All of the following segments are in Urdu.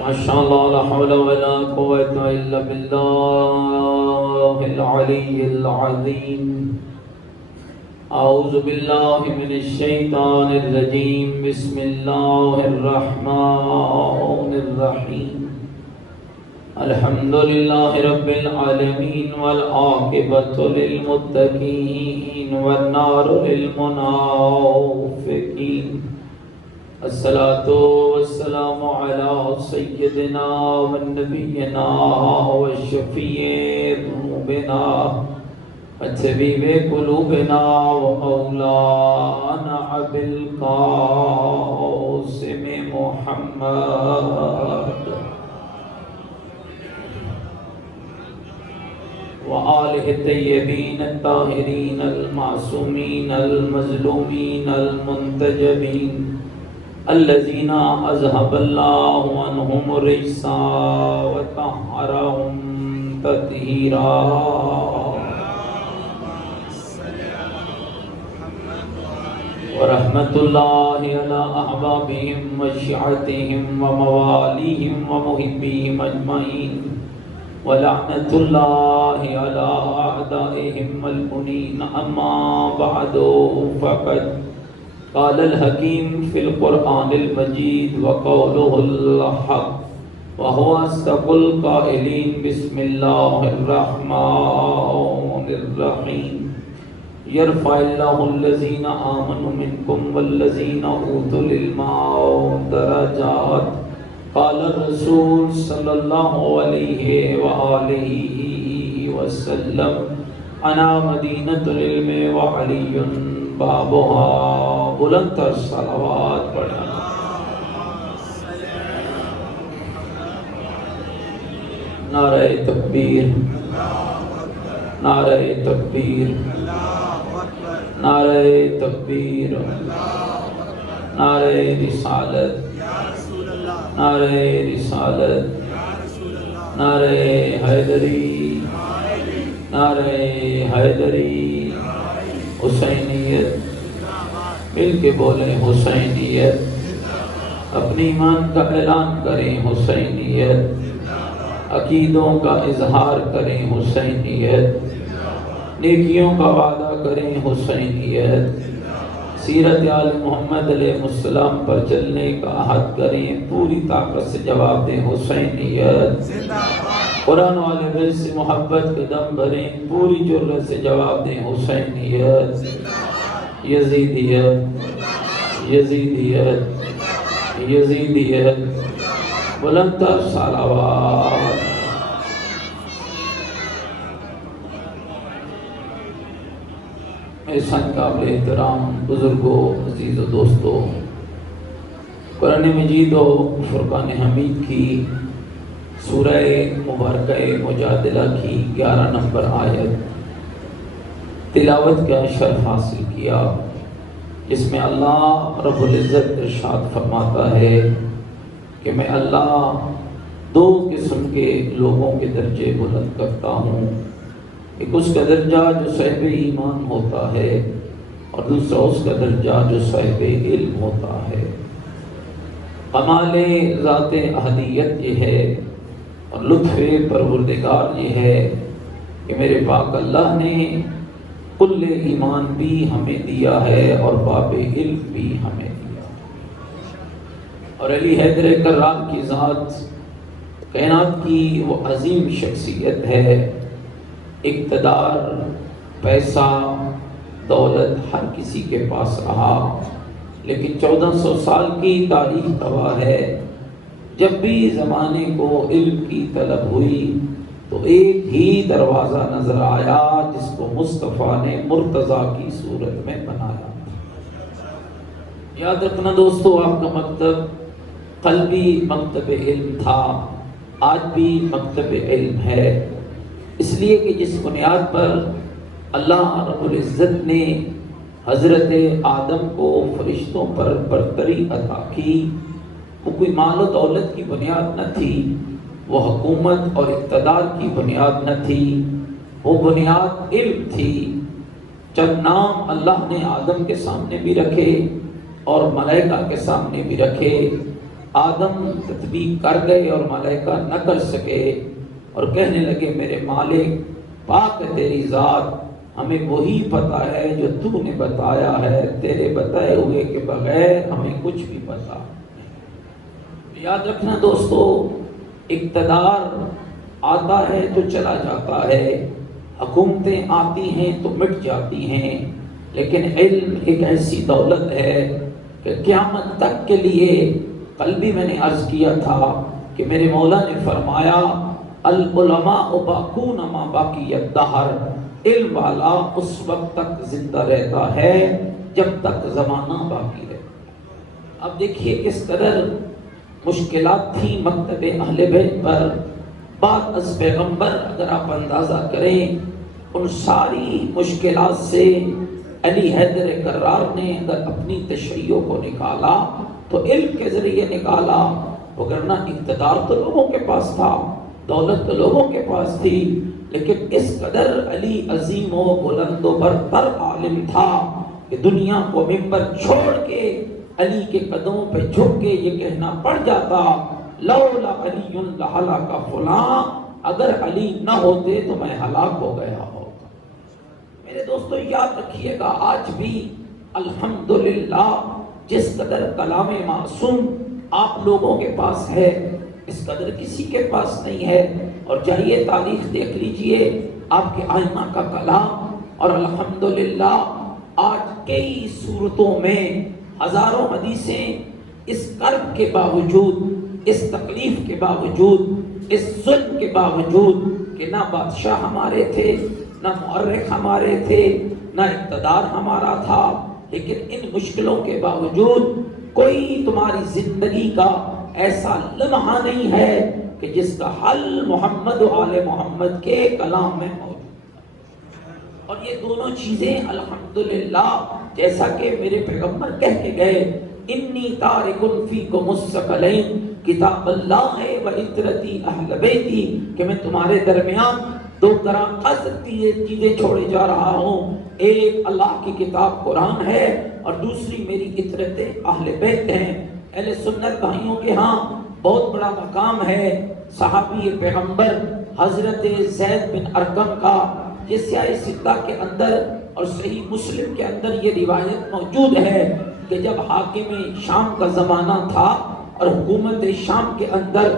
ماشاء اللہ لا حول ولا قوة الا باللہ العلی العظیم اعوذ باللہ من الشیطان الرجیم بسم اللہ الرحمن الرحیم الحمد للہ رب العالمین والعاقبۃ للمتقین والنار للمنافقین الصلاة والسلام على سيدنا ونبينا وشفيع ذنوبنا وطبيب قلوبنا ومولانا أبي القاسم محمد وآله الطيبين الطاهرين المعصومين المظلومين المنتجبين الذين أذهب الله عنهم الرجس وطهرهم تطهيرا ورحمة الله على أحبابهم وشيعتهم ومواليهم ومحبيهم أجمعين ولعنة الله على أعدائهم الملعونين أما بعد فقد قال الحكيم في القرآن المجيد وقوله الحق وهو أصدق القائلين بسم الله الرحمن الرحيم يرفع الله الذين آمنوا منكم والذين أوتوا العلم درجات قال الرسول صلى الله عليه وآله وسلم أنا مدينة العلم وعلي بابها بلند تر صلوات پڑھا نعرہ تکبیر نعرہ تکبیر نعرہ تکبیر نعرہ رسالت نعرہ رسالت نعرہ حیدری نعرہ حیدری حسینیت مل کے بولیں حسینیت اپنی ایمان کا اعلان کریں حسینیت عقیدوں کا اظہار کریں حسینیت نیکیوں کا وعدہ کریں حسینیت سیرت آل محمد علیہ السلام پر چلنے کا عہد کریں پوری طاقت سے جواب دیں حسینیت قرآن والے بیت سے محبت کے دم بھریں پوری جرأت سے جواب دیں حسینیت یزیدیت یزیدیت یزیدیت بلند تر صلوات میرے ساتھ قابل احترام بزرگوں عزیز و دوستوں قرآن مجید و فرقان حمید کی سورہ مبارکہ مجادلہ کی 11 نمبر آیت تلاوت کا شرف حاصل کیا جس میں اللہ رب العزت ارشاد فرماتا ہے کہ میں اللہ 2 قسم کے لوگوں کے درجے بلند کرتا ہوں ایک اس کا درجہ جو صاحب ایمان ہوتا ہے اور دوسرا اس کا درجہ جو صاحب علم ہوتا ہے کمال ذات احدیت یہ ہے اور لطف پروردگار یہ ہے کہ میرے پاک اللہ نے کل ایمان بھی ہمیں دیا ہے اور باب علم بھی ہمیں دیا اور علی حیدر کرار کی ذات کائنات کی وہ عظیم شخصیت ہے اقتدار پیسہ دولت ہر کسی کے پاس رہا لیکن 1400 سال کی تاریخ گواہ ہے جب بھی زمانے کو علم کی طلب ہوئی تو ایک ہی دروازہ نظر آیا جس کو مصطفیٰ نے مرتضیٰ کی صورت میں بنایا یاد رکھنا دوستو آپ کا مکتب قلبی مکتب علم تھا آج بھی مکتب علم ہے اس لیے کہ جس بنیاد پر اللہ رب العزت نے حضرت آدم کو فرشتوں پر برتری عطا کی وہ کوئی مال و دولت کی بنیاد نہ تھی وہ حکومت اور اقتدار کی بنیاد نہ تھی وہ بنیاد علم تھی چند نام اللہ نے آدم کے سامنے بھی رکھے اور ملائکہ کے سامنے بھی رکھے آدم تطبیق کر گئے اور ملائکہ نہ کر سکے، اور کہنے لگے میرے مالک پاک ہے تیری ذات، ہمیں وہی پتہ ہے جو تو نے بتایا ہے، تیرے بتائے ہوئے کے بغیر ہمیں کچھ بھی پتہ نہیں۔ یاد رکھنا دوستو، اقتدار آتا ہے تو چلا جاتا ہے، حکومتیں آتی ہیں تو مٹ جاتی ہیں، لیکن علم ایک ایسی دولت ہے کہ قیامت تک کے لیے، کل بھی میں نے عرض کیا تھا کہ میرے مولا نے فرمایا العلماء باقون ما باقی الدہر، علم والا اس وقت تک زندہ رہتا ہے جب تک زمانہ باقی ہے۔ اب دیکھیے کس قدر مشکلات تھی مکتب اہل بیت پر، بعد از پیغمبر اگر آپ اندازہ کریں ان ساری مشکلات سے علی حیدر کرار نے اگر اپنی تشریعوں کو نکالا تو علم کے ذریعے نکالا، وگرنہ اقتدار تو لوگوں کے پاس تھا، دولت تو لوگوں کے پاس تھی، لیکن اس قدر علی عظیم و بلند و برتر عالم تھا کہ دنیا کو ممبر چھوڑ کے علی کے قدموں پہ جھک کے یہ کہنا پڑ جاتا لولا علی لہلک فلاں، اگر علی نہ ہوتے تو میں ہلاک ہو گیا ہوتا۔ میرے دوستو یاد رکھیے گا، آج بھی الحمدللہ جس قدر کلام معصوم آپ لوگوں کے پاس ہے اس قدر کسی کے پاس نہیں ہے، اور جائیے تاریخ دیکھ لیجئے آپ کے آئمہ کا کلام، اور الحمدللہ آج کئی صورتوں میں ہزاروں حدیثیں اس کرب کے باوجود، اس تکلیف کے باوجود، اس ظلم کے باوجود کہ نہ بادشاہ ہمارے تھے، نہ مورخ ہمارے تھے، نہ اقتدار ہمارا تھا، لیکن ان مشکلوں کے باوجود کوئی تمہاری زندگی کا ایسا لمحہ نہیں ہے کہ جس کا حل محمد و آل محمد کے کلام میں موجود۔ اور یہ دونوں چیزیں الحمدللہ جیسا کہ میرے پیغمبر کہہ کے گئے انی تارکن فیکم الثقلین کتاب اللہ و عطرتی اہل بیتی، کہ میں تمہارے درمیان دو طرح چیزیں چھوڑے جا رہا ہوں، ایک اللہ کی کتاب قرآن ہے اور دوسری میری عطرت اہل بیت ہیں۔ اہل سنت بھائیوں کے ہاں بہت بڑا مقام ہے صحابی پیغمبر حضرت زید بن ارقم کا، جس سیاہ ستہ کے اندر اور صحیح مسلم کے اندر یہ روایت موجود ہے کہ جب حاکم شام کا زمانہ تھا اور حکومت شام کے اندر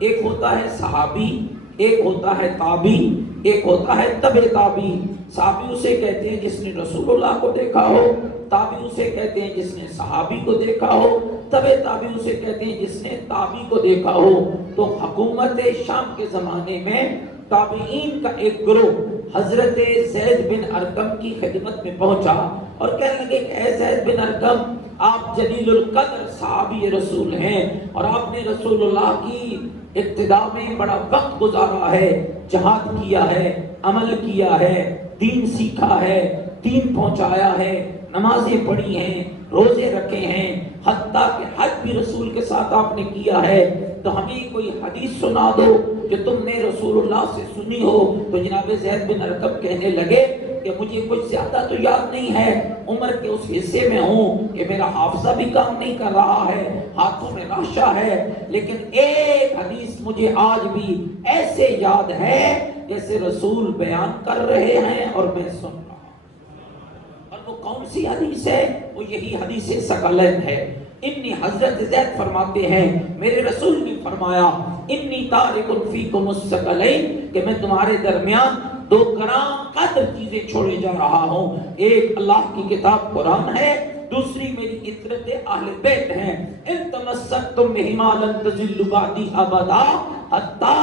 ایک ہوتا ہے صحابی، ایک ہوتا ہے تابی، ایک ہوتا ہے تبع تابی۔ صحابی اسے کہتے ہیں جس نے رسول اللہ کو دیکھا ہو، تابی اسے کہتے ہیں جس نے صحابی کو دیکھا ہو، تبع تابی اسے کہتے ہیں جس نے تابی کو دیکھا ہو۔ تو حکومت شام کے زمانے میں تابعین کا ایک گروہ حضرت زید بن ارقم کی خدمت میں پہنچا اور کہنے لگے کہ اے زید بن ارقم، آپ جلیل القدر صحابی رسول ہیں اور آپ نے رسول اللہ کی ابتدا میں بڑا وقت گزارا ہے، جہاد کیا ہے، عمل کیا ہے، دین سیکھا ہے، دین پہنچایا ہے، نمازیں پڑھی ہیں، روزے رکھے ہیں، حتیٰ کہ حج بھی رسول کے ساتھ آپ نے کیا ہے، تو ہمیں کوئی حدیث سنا دو کہ تم نے رسول اللہ سے سنی ہو۔ تو جناب زید بن ارقم کہنے لگے کہ مجھے کچھ زیادہ تو یاد نہیں ہے، عمر کے اس حصے میں ہوں کہ میرا حافظہ بھی کام نہیں کر رہا ہے، ہاتھوں میں راشا ہے، لیکن ایک حدیث مجھے آج بھی ایسے یاد ہے جیسے رسول بیان کر رہے ہیں اور میں سن رہا ہوں۔ اور وہ کون سی حدیث ہے؟ وہ یہی حدیث ثقلین ہے۔ انی حضرت زید فرماتے ہیں میرے رسول نے فرمایا انی تارکن فیکم الثقلین، کہ میں تمہارے درمیان دو گران قدر چیزیں چھوڑے جا رہا ہوں، ایک اللہ کی کتاب قرآن ہے، دوسری میری عطرت اہل بیت ہیں۔ ان تمسکتم بہما لن تضلوا بعدی ابدا حتی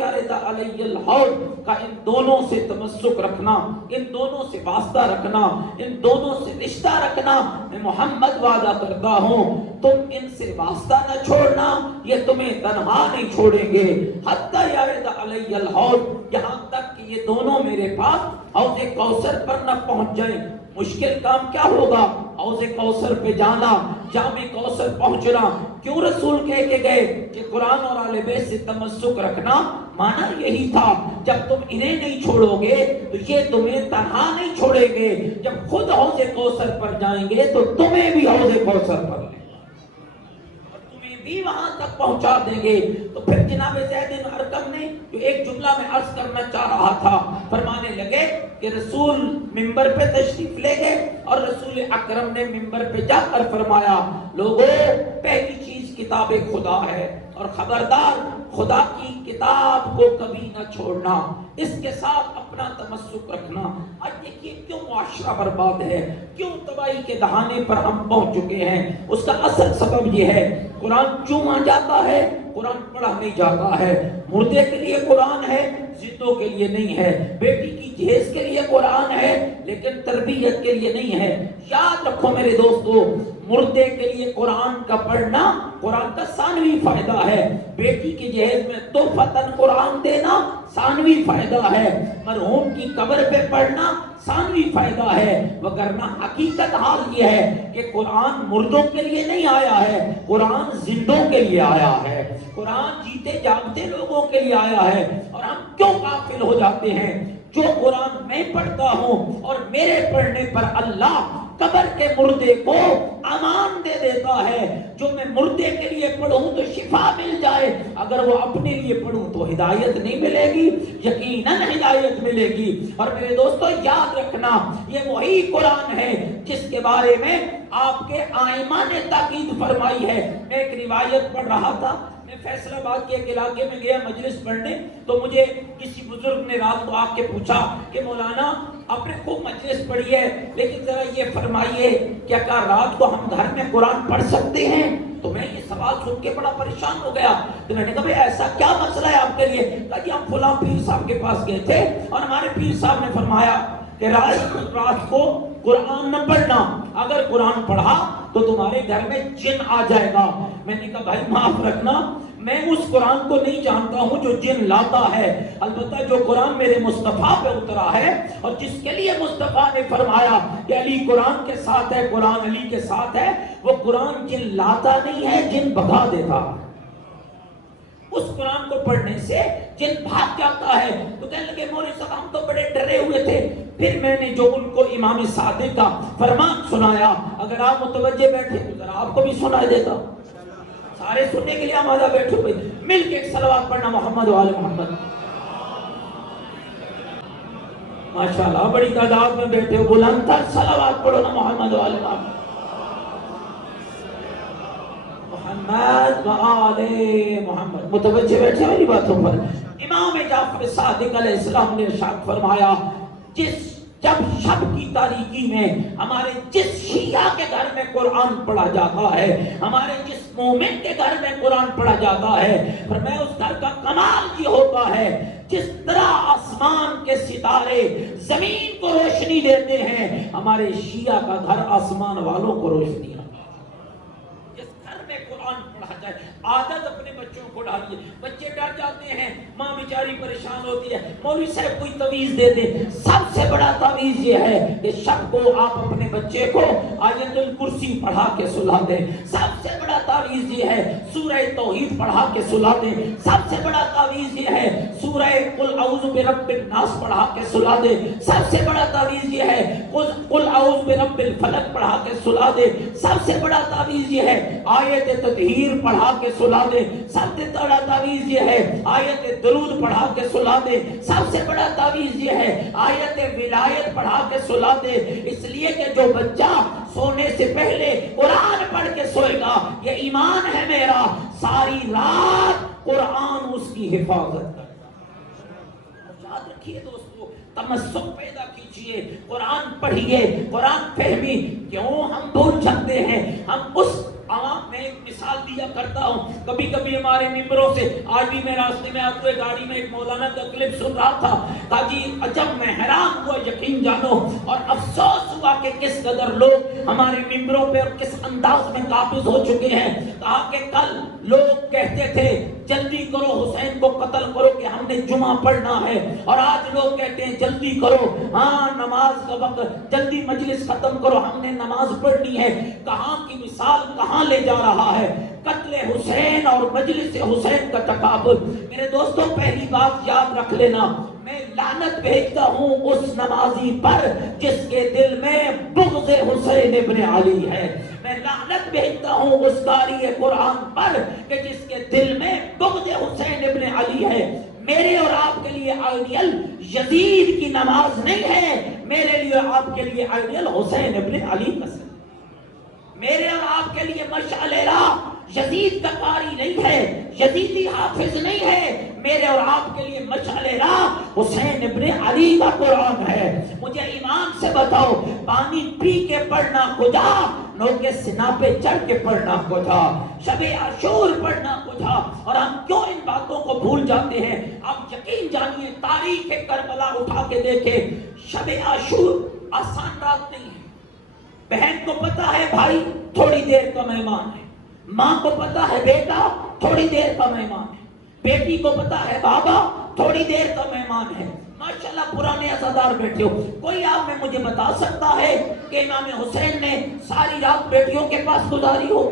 یرد علی الحوض، کا ان دونوں سے تمسک رکھنا، ان دونوں سے واسطہ رکھنا، ان دونوں سے رشتہ رکھنا، میں محمد وعدہ کرتا ہوں تم ان سے واسطہ نہ چھوڑنا، یہ تمہیں تنہا نہیں چھوڑیں گے، حتی یرد علی الحوض، یہاں تک کہ یہ دونوں میرے پاس حوض کوثر پر نہ پہنچ جائیں۔ مشکل کام کیا ہوگا؟ حوض کوثر پہ جانا، جام کوثر پہنچنا۔ کیوں رسول کہہ کے گئے کہ قرآن اور اہل بیت سے تمسک رکھنا؟ معنی یہی تھا جب تم انہیں نہیں چھوڑو گے تو یہ تمہیں تنہا نہیں چھوڑیں گے، جب خود حوض کوثر پر جائیں گے تو تمہیں بھی حوض کوثر پر لیں، اور تمہیں بھی وہاں تک پہنچا دیں گے۔ تو پھر جناب زید بن ارقم نے جو ایک جملہ میں عرض کرنا چاہ رہا تھا، فرمانے لگے کہ رسول ممبر پہ تشریف لے گئے اور رسول اکرم نے ممبر پہ جا کر فرمایا، لوگوں پہلی چیز کتاب خدا ہے اور خبردار خدا کی کتاب کو کبھی نہ چھوڑنا، اس کے ساتھ اپنا تمسک رکھنا۔ آج دیکھیے کیوں معاشرہ برباد ہے، کیوں تباہی کے دہانے پر ہم پہنچ چکے ہیں۔ اس کا اصل سبب یہ ہے، قرآن چوما جاتا ہے، قرآن پڑھا نہیں جاتا ہے۔ مردے کے لیے قرآن ہے، زندوں کے لیے نہیں ہے۔ بیٹی کی جہیز کے لیے قرآن ہے، لیکن تربیت کے لیے نہیں ہے۔ یاد رکھو میرے دوستو، مردے کے لیے قرآن کا پڑھنا قرآن کا ثانوی فائدہ ہے، بیٹی کی جہیز میں تحفتاً قرآن دینا ثانوی فائدہ ہے، مرحوم کی قبر پہ پڑھنا ثانوی فائدہ ہے، وگرنہ حقیقت حال یہ ہے کہ قرآن مردوں کے لیے نہیں آیا ہے، قرآن زندوں کے لیے آیا ہے، قرآن جیتے جاگتے لوگوں کے لیے آیا ہے۔ اور ہم کیوں غافل ہو جاتے ہیں؟ جو قرآن میں پڑھتا ہوں اور میرے پڑھنے پر اللہ قبر کے مردے کو امان دے دیتا ہے، جو میں مردے کے لیے پڑھوں تو شفا مل جائے، اگر وہ اپنے لیے پڑھوں تو ہدایت نہیں ملے گی، یقیناً ہدایت ملے گی۔ اور میرے دوستو یاد رکھنا، یہ وہی قرآن ہے جس کے بارے میں آپ کے آئمہ نے تاکید فرمائی ہے۔ میں ایک روایت پڑھ رہا تھا، میں فیصل آباد کے ایک علاقے میں گیا مجلس پڑھنے، تو مجھے کسی بزرگ نے رات کو آ کے پوچھا کہ مولانا آپ نے خوب مجلس پڑھی ہے، لیکن ذرا یہ فرمائیے کیا رات کو ہم گھر میں قرآن پڑھ سکتے ہیں؟ تو میں یہ سوال سن کے بڑا پریشان ہو گیا۔ تو میں نے کہا بھئی ایسا کیا مسئلہ ہے آپ کے لیے؟ کہا جی ہم فلاں پیر صاحب کے پاس گئے تھے اور ہمارے پیر صاحب نے فرمایا کہ رات کو قرآن نہ پڑھنا، اگر قرآن پڑھا تو تمہارے گھر میں جن آ جائے گا۔ میں نے کہا بھائی معاف رکھنا، میں اس قرآن کو نہیں جانتا ہوں جو جن لاتا ہے، البتہ جو قرآن میرے مصطفیٰ پہ اترا ہے اور جس کے لیے مصطفیٰ نے فرمایا کہ علی قرآن کے ساتھ ہے، قرآن علی کے ساتھ ہے، وہ قرآن جن لاتا نہیں ہے، جن بھگا دیتا۔ اس قرآن کو پڑھنے سے جن بھاگ جاتا ہے۔ تو کہنے لگے مولوی صاحب ہم تو بڑے ڈرے ہوئے تھے۔ پھر میں نے جو ان کو امام صادق کا فرمان سنایا، اگر آپ متوجہ بیٹھے تو ذرا آپ کو بھی سنائی دیتا، سارے سننے کے لیے آمادہ بیٹھے ہوئے، مل کے ایک صلوات پڑھنا محمد و آل محمد۔ ماشاءاللہ بڑی تعداد میں بیٹھے ہو، بلند تر صلوات پڑھو نا محمد و آل محمد، محمد و آل محمد۔ متوجہ بیٹھے میری باتوں پر۔ امام جعفر صادق علیہ السلام نے ارشاد فرمایا، جب شب کی تاریکی میں ہمارے جس شیعہ کے گھر میں قرآن پڑھا جاتا ہے، ہمارے جس مومن کے گھر میں قرآن پڑھا جاتا ہے، فرمایا اس گھر کا کمال یہ ہوتا ہے جس طرح آسمان کے ستارے زمین کو روشنی دیتے ہیں، ہمارے شیعہ کا گھر آسمان والوں کو روشنی ہے۔ جس گھر میں قرآن پڑھا جائے، عادت اپنے بچوں کو ڈالیے، بچے ڈر جاتے ہیں، ماں بیچاری پریشان ہوتی ہے، مولوی صاحب کوئی تعویذ دے دے۔ سب سے بڑا تعویذ یہ ہے کہ شب کو آپ اپنے بچے کو آیت الکرسی پڑھا کے سلا دیں۔ سب سے بڑا تعویذ یہ ہے سورہ توحید پڑھا کے سلا دیں۔ سب سے بڑا تعویذ یہ ہے سورہ قل اعوذ برب الناس پڑھا کے سلا دیں۔ سب سے بڑا تعویذ یہ ہے قل اعوذ برب الفلق پڑھا کے سلا دیں۔ سب سے بڑا تعویذ یہ ہے آیت تطہیر پڑھا کے سلا دے۔ سب سے بڑا تعویذ یہ ہے آیت درود پڑھا کے سلا دے۔ سب سے بڑا تعویذ یہ ہے آیت ولایت پڑھا کے سلا دے۔ اس لیے کہ جو بچہ سونے سے پہلے قرآن پڑھ کے سوئے گا، یہ ایمان ہے میرا، ساری رات قرآن اس کی حفاظت کرتا ہے۔ یاد رکھیے دوستو، تمسک پیدا کیجئے، قرآن پڑھیے، قرآن فہمی۔ کیوں ہم بھول جاتے ہیں؟ ہم اس عوام میں ایک مثال دیا کرتا ہوں، کبھی کبھی ہمارے ممبروں سے، آج بھی میں راستے میں آتے ہوئے گاڑی میں ایک مولانا کا کلپ سن رہا تھا، کہا جی عجب میں حیران ہوا، یقین جانو اور افسوس ہوا کہ کس قدر لوگ ہمارے ممبروں پہ اور کس انداز میں قابض ہو چکے ہیں۔ کہا کہ کل لوگ کہتے تھے جلدی کرو حسین کو قتل کرو کہ ہم نے جمعہ پڑھنا ہے، اور آج لوگ کہتے ہیں جلدی کرو، ہاں نماز کا وقت، جلدی مجلس ختم کرو، ہم نے نماز پڑھنی ہے۔ کہاں کی مثال کہاں لے جا رہا ہے؟ قتل حسین اور مجلس حسین کا تقابل۔ میرے دوستوں پہلی بات یاد رکھ لینا، میں لعنت بھیجتا ہوں اس نمازی پر جس کے دل میں بغض حسین ابن علی ہے۔ میں لعنت بھیجتا ہوں اس قاری قرآن پر کہ جس کے دل میں بغض حسین ابن علی ہے۔ میرے اور آپ کے لیے آئیڈیل یزید کی نماز نہیں ہے، میرے لیے اور آپ کے لیے آئیڈیل حسین ابن علی کا سر۔ میرے اور آپ کے لیے مشعل راہ یزید کا قاری نہیں ہے، یزیدی حافظ نہیں ہے، میرے اور آپ کے لیے مشعل راہ حسین ابن علی کا قرآن ہے۔ مجھے ایمان سے بتاؤ، پانی پی کے پڑھنا کجا، نو کے سنا پہ چڑھ کے پڑھنا کجا، شب عاشور پڑھنا کجا، اور ہم کیوں ان باتوں کو بھول جاتے ہیں؟ آپ یقین جانیے، تاریخ کربلا اٹھا کے دیکھیں، شب عاشور آسان رات نہیں ہے۔ بہن کو پتا ہے بھائی تھوڑی دیر کا مہمان ہے، ماں کو پتا ہے بیٹا تھوڑی دیر کا مہمان ہے، بیٹی کو پتا ہے بابا تھوڑی دیر کا مہمان ہے۔ ماشاءاللہ پرانے عزادار بیٹھے ہو، کوئی آپ میں مجھے بتا سکتا ہے کہ امام حسین نے ساری رات بیٹیوں کے پاس گزاری ہو؟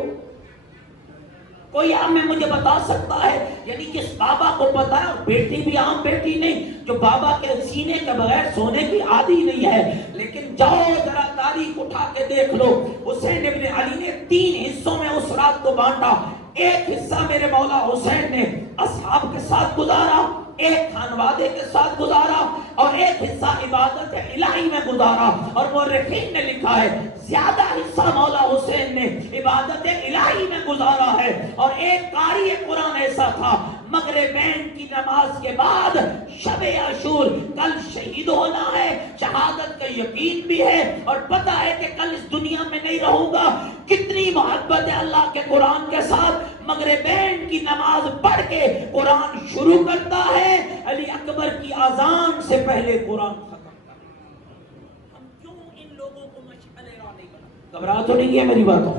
کوئی آپ میں مجھے بتا سکتا ہے؟ یعنی جس بابا کو پتا ہے، اور بیٹی بھی عام بیٹی نہیں جو بابا کے سینے کے بغیر سونے کی عادی نہیں ہے، لیکن جاؤ ذرا تاریخ اٹھا کے دیکھ لو، حسین ابن علی نے 3 حصوں میں اس رات کو بانٹا۔ ایک حصہ میرے مولا حسین نے اصحاب کے ساتھ گزارا، ایک خانوادے کے ساتھ گزارا، اور ایک حصہ عبادت الہی میں گزارا۔ اور مورخین نے لکھا ہے زیادہ حصہ مولا حسین نے عبادت الہی میں گزارا ہے، اور ایک قاری قرآن ایسا تھا مغربین کی نماز کے بعد شب عاشور، کل شہید ہونا ہے، شہادت کا یقین بھی ہے، اور پتہ ہے کہ کل اس دنیا میں نہیں رہوں گا۔ کتنی محبت ہے اللہ کے قرآن کے ساتھ، مغربین کی نماز پڑھ کے قرآن شروع کرتا ہے، علی اکبر کی اذان سے پہلے قرآن ختم کرتا ہے۔ ہم کیوں ان لوگوں کو مشعل راہ نہیں بنا؟ گھبرا تو نہیں ہے میری باتوں؟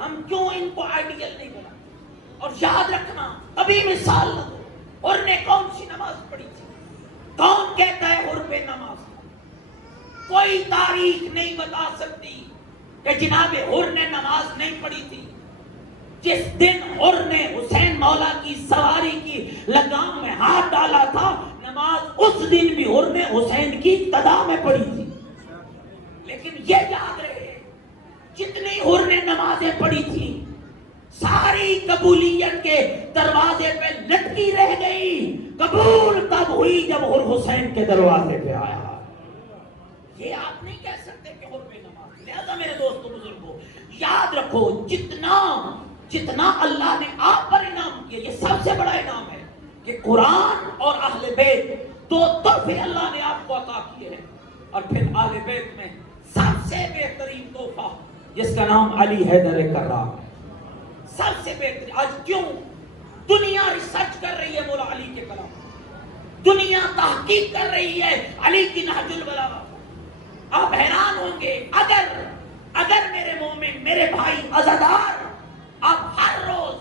ہم کیوں ان کو آئیڈیل نہیں بنا؟ اور یاد رکھنا، ابھی مثال نہ دو، حر نے کون سی نماز پڑھی تھی؟ کون کہتا ہے حر پہ نماز؟ کوئی تاریخ نہیں بتا سکتی کہ جناب حر نے نماز نہیں پڑھی تھی۔ جس دن حر نے حسین مولا کی سواری کی لگام میں ہاتھ ڈالا تھا، نماز اس دن بھی حر نے حسین کی اقتدا میں پڑھی تھی۔ لیکن یہ یاد رہے، جتنی حر نے نمازیں پڑھی تھی ساری قبولیت کے دروازے پہ لٹکی رہ گئی۔ قبول تب ہوئی جب حر حسین کے دروازے پہ آیا۔ یہ آپ نہیں کہہ سکتے کہ حر پہ نماز۔ لہذا میرے دوستو بزرگوں، یاد رکھو، جتنا اللہ نے آپ پر انعام کیا، یہ سب سے بڑا انعام ہے کہ قرآن اور اہل بیت 2 تحفے اللہ نے آپ کو عطا کیے ہیں، اور پھر اہل بیت میں سب سے بہترین تحفہ جس کا نام علی حیدر کرار ہے۔ سب سے بہترین۔ آج کیوں دنیا ریسرچ کر رہی ہے مولا علی کے کلام، دنیا تحقیق کر رہی ہے علی کی نہج البلاغہ؟ آپ حیران ہوں گے، اگر میرے مومن، میرے بھائی عزادار، آپ ہر روز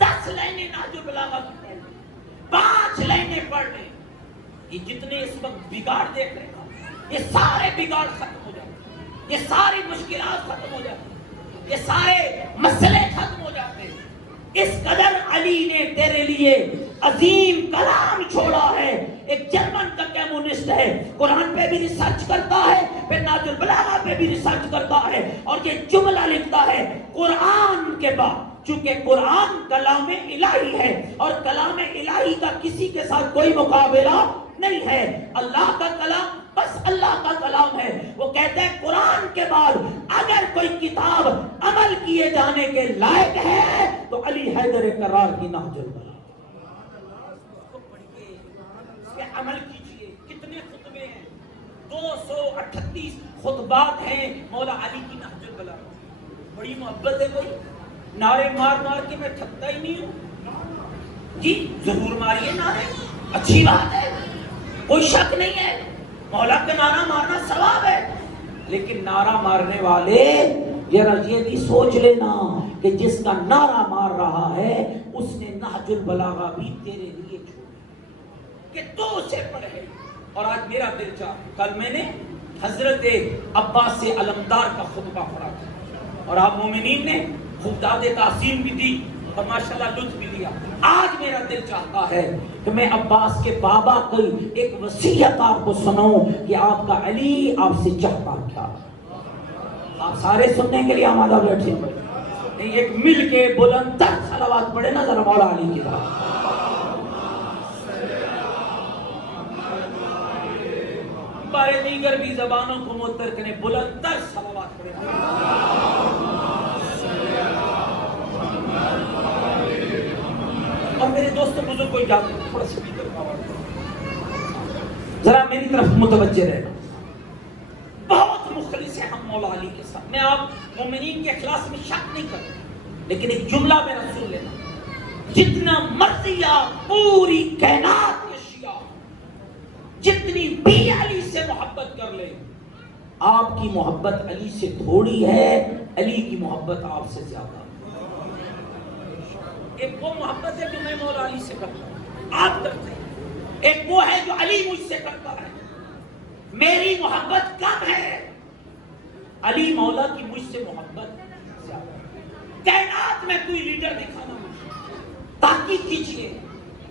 10 لائنیں نہج البلاغہ کی پڑھ لیں، 5 لائنیں پڑھ لیں، یہ جتنے اس وقت بگاڑ دیکھ رہے ہیں، یہ سارے بگاڑ ختم ہو جاتے ہیں، یہ ساری مشکلات ختم ہو جاتی ہیں، یہ سارے مسئلے ختم ہو جاتے ہیں۔ اس قدر علی نے تیرے لیے عظیم کلام چھوڑا ہے۔ ایک جرمن کا کمیونسٹ ہے، قرآن پہ بھی ریسرچ کرتا ہے، پھر نہج البلاغہ پہ بھی ریسرچ کرتا ہے، اور یہ جملہ لکھتا ہے، قرآن کے بعد، چونکہ قرآن کلام الہی ہے، اور کلام الہی کا کسی کے ساتھ کوئی مقابلہ نہیں ہے، اللہ کا کلام بس اللہ کا کلام ہے۔ وہ کہتا ہے قرآن کے بعد اگر کوئی کتاب عمل کیے جانے کے لائق ہے تو علی حیدر کرار کی نہج البلاغہ، اس کو پڑھیے، اس پہ عمل کیجیے۔ کتنے خطبے ہیں؟ 238 خطبات ہیں مولا علی کی نہج البلاغہ۔ بڑی محبت ہے کوئی؟ نعرے مار مار کے میں تھکتا ہی نہیں ہوں جی، ضرور ماریے نعرے، اچھی بات ہے، کوئی شک نہیں ہے، مولا کا نعرہ مارنا ثواب ہے، لیکن نعرہ مارنے والے ذرا یہ بھی سوچ لینا کہ جس کا نعرہ مار رہا ہے اس نے نہج البلاغہ بھی تیرے لیے چھوڑی کہ تو اسے پڑھے۔ اور آج میرا دل چاہا، کل میں نے حضرت عباس علمدار کا خطبہ پڑھا تھا، اور آپ مومنین نے خطبہ تحسین بھی دی اور ماشاءاللہ لطف بھی لیا۔ آج میرا دل چاہتا ہے کہ میں عباس کے بابا کی ایک وصیت آپ کو سناؤں کہ آپ کا علی آپ سے چاہتا کیا۔ آپ سارے سننے کے لیے آمادہ بیٹھے ہوئے نہیں، ایک مل کے بلند تر صلوات پڑھے نا ذرا مولا علی کی طرف. بارے دیگر بھی زبانوں کو معطر کرنے بلند تر صلوات پڑھے. اور میرے دوستوں بزرگ کو اجازت دیں تھوڑا سا ذرا میری طرف متوجہ رہنا. بہت مخلص ہیں ہم مولا علی کے ساتھ. میں آپ مومنین کے اخلاص میں شک نہیں کرتا، لیکن ایک جملہ میرا سن لینا. جتنا مرضی آپ پوری کائنات کے شیعہ جتنی بھی علی سے محبت کر لیں، آپ کی محبت علی سے تھوڑی ہے، علی کی محبت آپ سے زیادہ. ایک وہ محبت ہے جو میں مولا علی سے کرتا ہوں، آپ کرتے ہیں. ایک وہ ہے جو علی مجھ سے کرتا ہے. میری محبت کم ہے، علی مولا کی مجھ سے محبت زیادہ. کائنات میں کوئی لیڈر دکھانا مجھے، تحقیق کیجئے،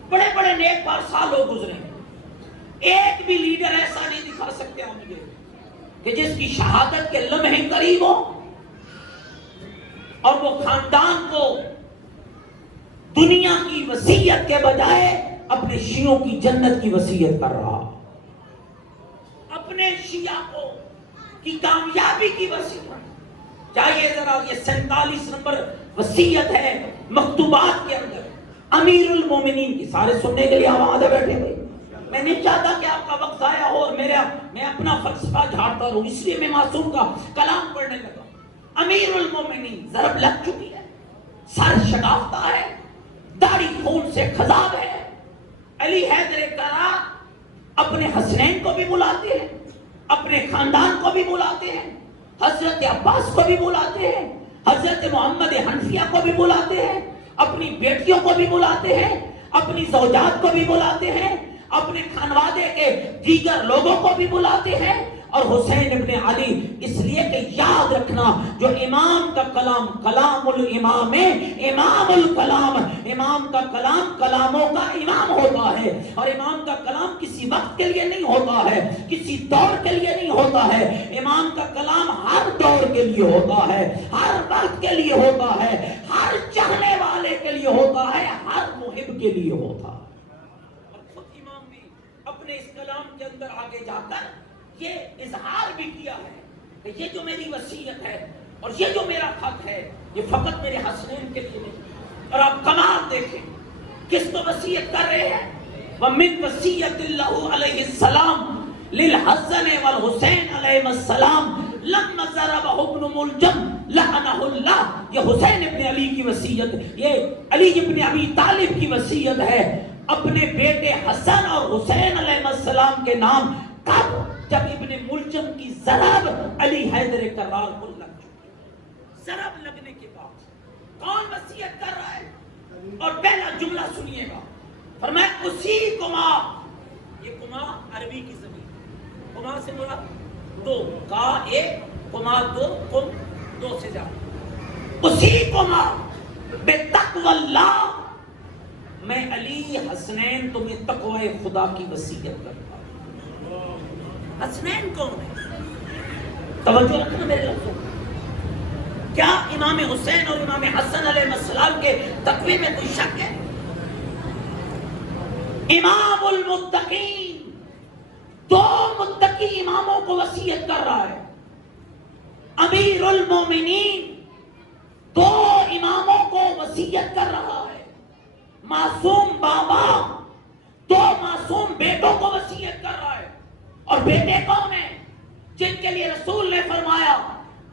بڑے بڑے نیک پارسا لوگ گزرے، ایک بھی لیڈر ایسا نہیں دکھا سکتے آپ مجھے کہ جس کی شہادت کے لمحے قریب ہو اور وہ خاندان کو دنیا کی وصیت کے بجائے اپنے شیعوں کی جنت کی وصیت کر رہا، اپنے شیعہ کو کی کامیابی کی وصیت. چاہیے ذرا یہ 47 نمبر وصیت ہے مکتوبات کے اندر امیر المومنین کی. سارے سننے کے لیے آمادہ بیٹھے ہوئے. میں نہیں چاہتا کہ آپ کا وقت ضائع ہو اور میں اپنا فلسفہ جھاڑتا رہوں، اس لیے میں معصوم کا کلام پڑھنے لگا. امیر المومنین ضرب لگ چکی ہے، سر شکافتہ ہے، داڑھی خون سے خضاب ہے. علی حیدر کرار اپنے حسنین کو بھی بلاتے ہیں، اپنے خاندان کو بھی بلاتے ہیں، حضرت عباس کو بھی بلاتے ہیں، حضرت محمد حنفیہ کو بھی بلاتے ہیں، اپنی بیٹیوں کو بھی بلاتے ہیں، اپنی زوجات کو بھی بلاتے ہیں، اپنے خانوادے کے دیگر لوگوں کو بھی بلاتے ہیں. اور حسین ابن علی اس لیے کہ یاد رکھنا جو امام کا کلام کلام الامام ہے، امام الکلام، امام کا کلام کلاموں کا امام ہوتا ہے. اور امام کا کلام کسی وقت کے لیے نہیں ہوتا ہے، کسی دور کے لیے نہیں ہوتا ہے. امام کا کلام ہر دور کے لیے ہوتا ہے، ہر وقت کے لیے ہوتا ہے، ہر چاہنے والے کے لیے ہوتا ہے، ہر محب کے لیے ہوتا ہے. اور خود امام نے اپنے اس کلام کے اندر آگے جا کر یہ اظہار بھی کیا ہے کہ یہ جو میری وصیت ہے اور یہ جو میرا خط ہے یہ فقط میرے حسنین کے لیے نہیں. اور آپ کمال دیکھیں کس کو وصیت کر رہے ہیں. وَمِن وَصِيَّةِ اللَّهُ عَلَيْهِ السَّلَامُ لِلْحَسَنِ وَالْحُسَيْنِ عَلَيْهِمَ السَّلَامُ لَمَّا ضَرَبَهُ ابْنُ مُلْجَمٍ لَعَنَهُ اللَّهُ. یہ حسین ابن علی کی وصیت، یہ علی ابن ابی طالب کی وصیت ہے اپنے بیٹے حسن اور حسین علیہ السلام کے نام. کب؟ جب ابن ملجم کی ضرب علی حیدر کرار کو لگ چکی. ضرب لگنے کے بعد کون وصیت کر رہا ہے؟ اور پہلا جملہ سنیے گا، فرمایا اسی کما، یہ کما عربی کی زمین، کما سے بولا دو، کا ایک، کما دو، کم دو سے زیادہ. اسی کما بے تقوی اللہ، میں علی حسنین تمہیں تقوی خدا کی وصیت کرتا. حسنین کون ہے؟ توجہ رکھنا میرے لفظوں. کیا امام حسین اور امام حسن علیہ السلام کے تقوی میں کوئی شک ہے؟ امام المتقین، دو متقی اماموں کو وصیت کر رہا ہے. امیر المومنین دو اماموں کو وصیت کر رہا ہے. معصوم بابا دو معصوم بیٹوں کو وصیت کر رہا ہے. اور بیٹے کون ہیں؟ جن کے لیے رسول نے فرمایا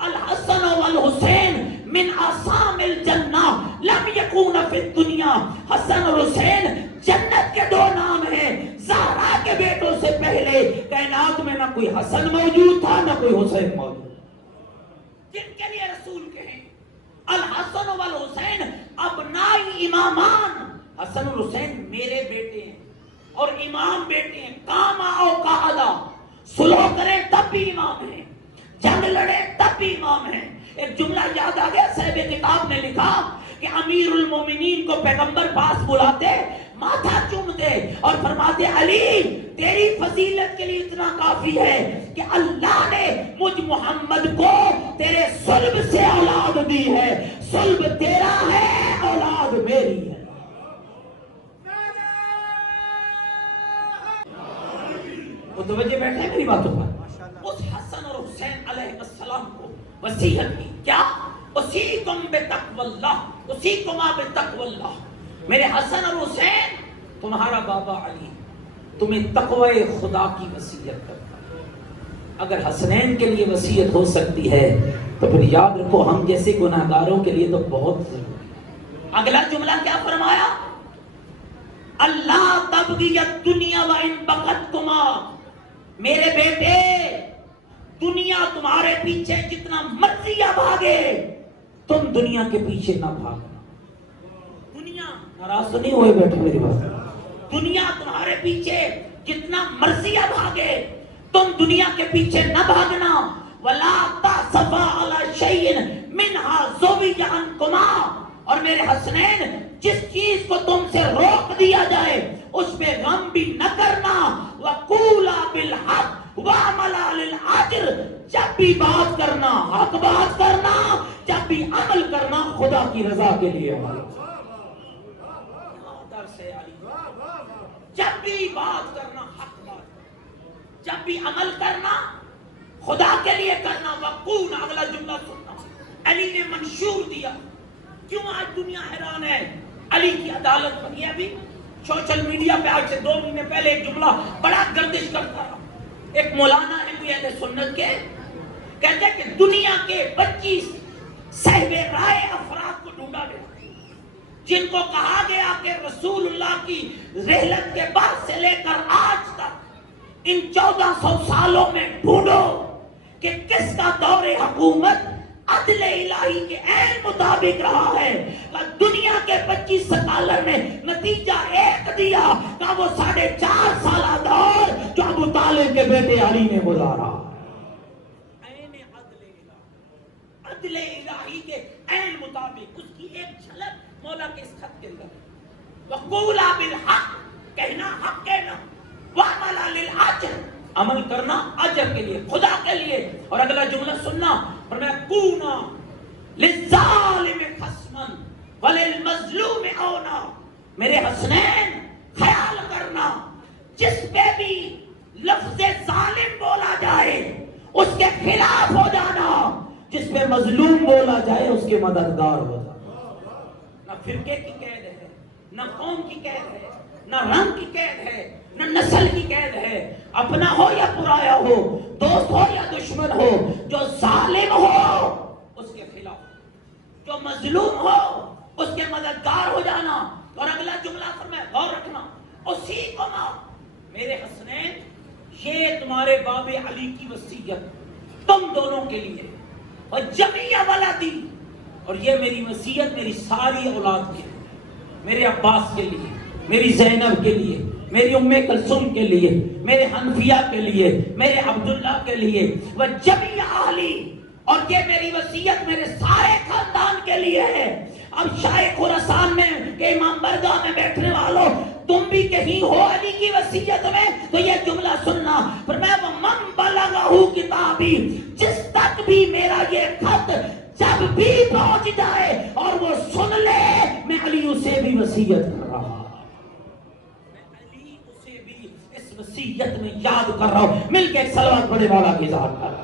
الحسن والحسین من آسام الجنہ لم یکون فی الدنیا. حسن اور حسین جنت کے دو نام ہیں. زہرا کے بیٹوں سے پہلے کائنات میں نہ کوئی حسن موجود تھا نہ کوئی حسین موجود. جن کے لیے رسول کہیں الحسن والحسین ابنائی امامان، حسن اور حسین میرے بیٹے ہیں اور امام بیٹے ہیں. کاما او قاعدہ، سلو کرے تب بھی امام ہیں، جنگ لڑے تب بھی امام ہیں. ایک جملہ یاد آ گیا، صاحب کتاب نے لکھا کہ امیر المومنین کو پیغمبر پاس بلاتے، ماتھا چوم سنتے اور فرماتے علی تیری فضیلت کے لیے اتنا کافی ہے کہ اللہ نے مجھ محمد کو تیرے صلب سے اولاد دی ہے، صلب تیرا ہے اولاد میری ہے۔ متوجہ بیٹھے ہیں میری باتوں پر؟ اس حسن اور حسین علیہ السلام کو وصیت کی کیا؟ اُسِیکُم بِتَقْوَى اللَّهِ اُسِیکُمَا بِتَقْوَى اللَّهِ، میرے حسن اور حسین تمہارا بابا علی تمہیں تقوی خدا کی وصیت کرتا ہے۔ اگر حسنین کے لیے وصیت ہو سکتی ہے تو پھر یاد رکھو ہم جیسے گناہگاروں کے لیے تو بہت ضروری ہے۔ اگلا جملہ کیا فرمایا؟ اللہ تبغی الدنیا وَإِن بَغَتْكُمَا، میرے بیٹے دنیا تمہارے پیچھے جتنا مرضی بھاگے تم دنیا کے پیچھے نہ بھاگنا۔ دنیا ناراض تو نہیں ہوئے بیٹھے میری بات؟ دنیا تمہارے پیچھے جتنا مرضی بھاگے تم دنیا کے پیچھے نہ بھاگنا۔ وَلَا تَأْسَفَا عَلَى شَيْءٍ مِّنْهَا زُوِّجَ عَنْكُمَا، اور میرے حسنین جس چیز کو تم سے روک دیا جائے اس پہ غم بھی نہ کرنا۔ وَقُولَا بِالْحَقِّ وَعْمَلَا لِلْأَجْرِ، جب بھی بات کرنا حق بات کرنا، جب بھی عمل کرنا خدا کی رضا کے لیے۔ جب بھی بات کرنا حق بات، جب بھی عمل کرنا خدا کے لیے کرنا۔ وَقُولَ، اگلا جملہ سننا، علی نے منشور دیا۔ کیوں آج دنیا حیران ہے علی کی عدالت پر؟ یہ ابھی سوشل میڈیا پہ آج سے 2 مہینے پہلے ایک جملہ بڑا گردش کرتا رہا۔ ایک مولانا ہے کوئی اہل سنت کے، کہتے ہیں کہ دنیا کے 25 صاحب رائے افراد کو ڈھونڈا گیا جن کو کہا گیا کہ رسول اللہ کی رحلت کے بعد سے لے کر آج تک ان 1400 سالوں میں ڈھونڈو کہ کس کا دور حکومت عدل الہی کے عین مطابق رہا ہے۔ دنیا کے 25 سکالر نے نتیجہ ایک دیا کہ وہ 4.5 سالہ دور جو ابو طالب کے بیٹے علی نے گزارا۔ عدل الہی کے عین مطابق اس کی ایک جھلک مولا کے اس خط کے اندر۔ وَقُولَا بِالْحَقِّ، کہنا حق کہنا، وَعْمَلَا لِلْأَجْرِ، عمل کرنا اجر کے لیے خدا کے لیے۔ اور اگلا جملہ سننا، فرمایا کُونَا لِلظَّالِمِ خَصْمًا وَلِلْمَظْلُومِ عَوْنًا، میرے حسنین خیال کرنا جس پہ بھی لفظ ظالم بولا جائے اس کے خلاف ہو جانا، جس پہ مظلوم بولا جائے اس کے مددگار ہو جانا۔ نہ فرقے کی قید ہے، نہ قوم کی قید ہے، نہ رنگ کی قید ہے، نہ نسل کی قید ہے۔ اپنا ہو یا پرایا ہو، دوست ہو یا دشمن ہو، جو ظالم ہو اس کے خلاف، جو مظلوم ہو اس کے مددگار ہو جانا۔ اور اگلا جملہ فرمایا غور رکھنا، اسی کو میرے حسنین یہ تمہارے باب علی کی وصیت تم دونوں کے لیے، اور جمیع ولدی، اور یہ میری وصیت میری ساری اولاد کے لیے، میرے عباس کے لیے، میری زینب کے لیے، میری ام کلثوم کے لیے، میرے حنفیہ کے لیے، میرے عبداللہ کے لیے، وجمیع اہلی، اور یہ میری وصیت میرے سارے خاندان کے لیے ہے۔ اب شاہ خراسان میں کہ امام برگاہ میں بیٹھنے والوں تم بھی کہیں ہو علی کی وصیت میں تو یہ جملہ سننا، فرمایا وَمَن بَلَغَهُ کتابی، جس تک بھی میرا یہ خط جب بھی پہنچ جائے اور وہ سن لے میں علی اسے بھی وصیت کر رہا ہوں، میں علی اسے بھی اس وصیت میں یاد کر رہا ہوں۔ مل کے ایک صلوات پڑھے والا کی ذات کر،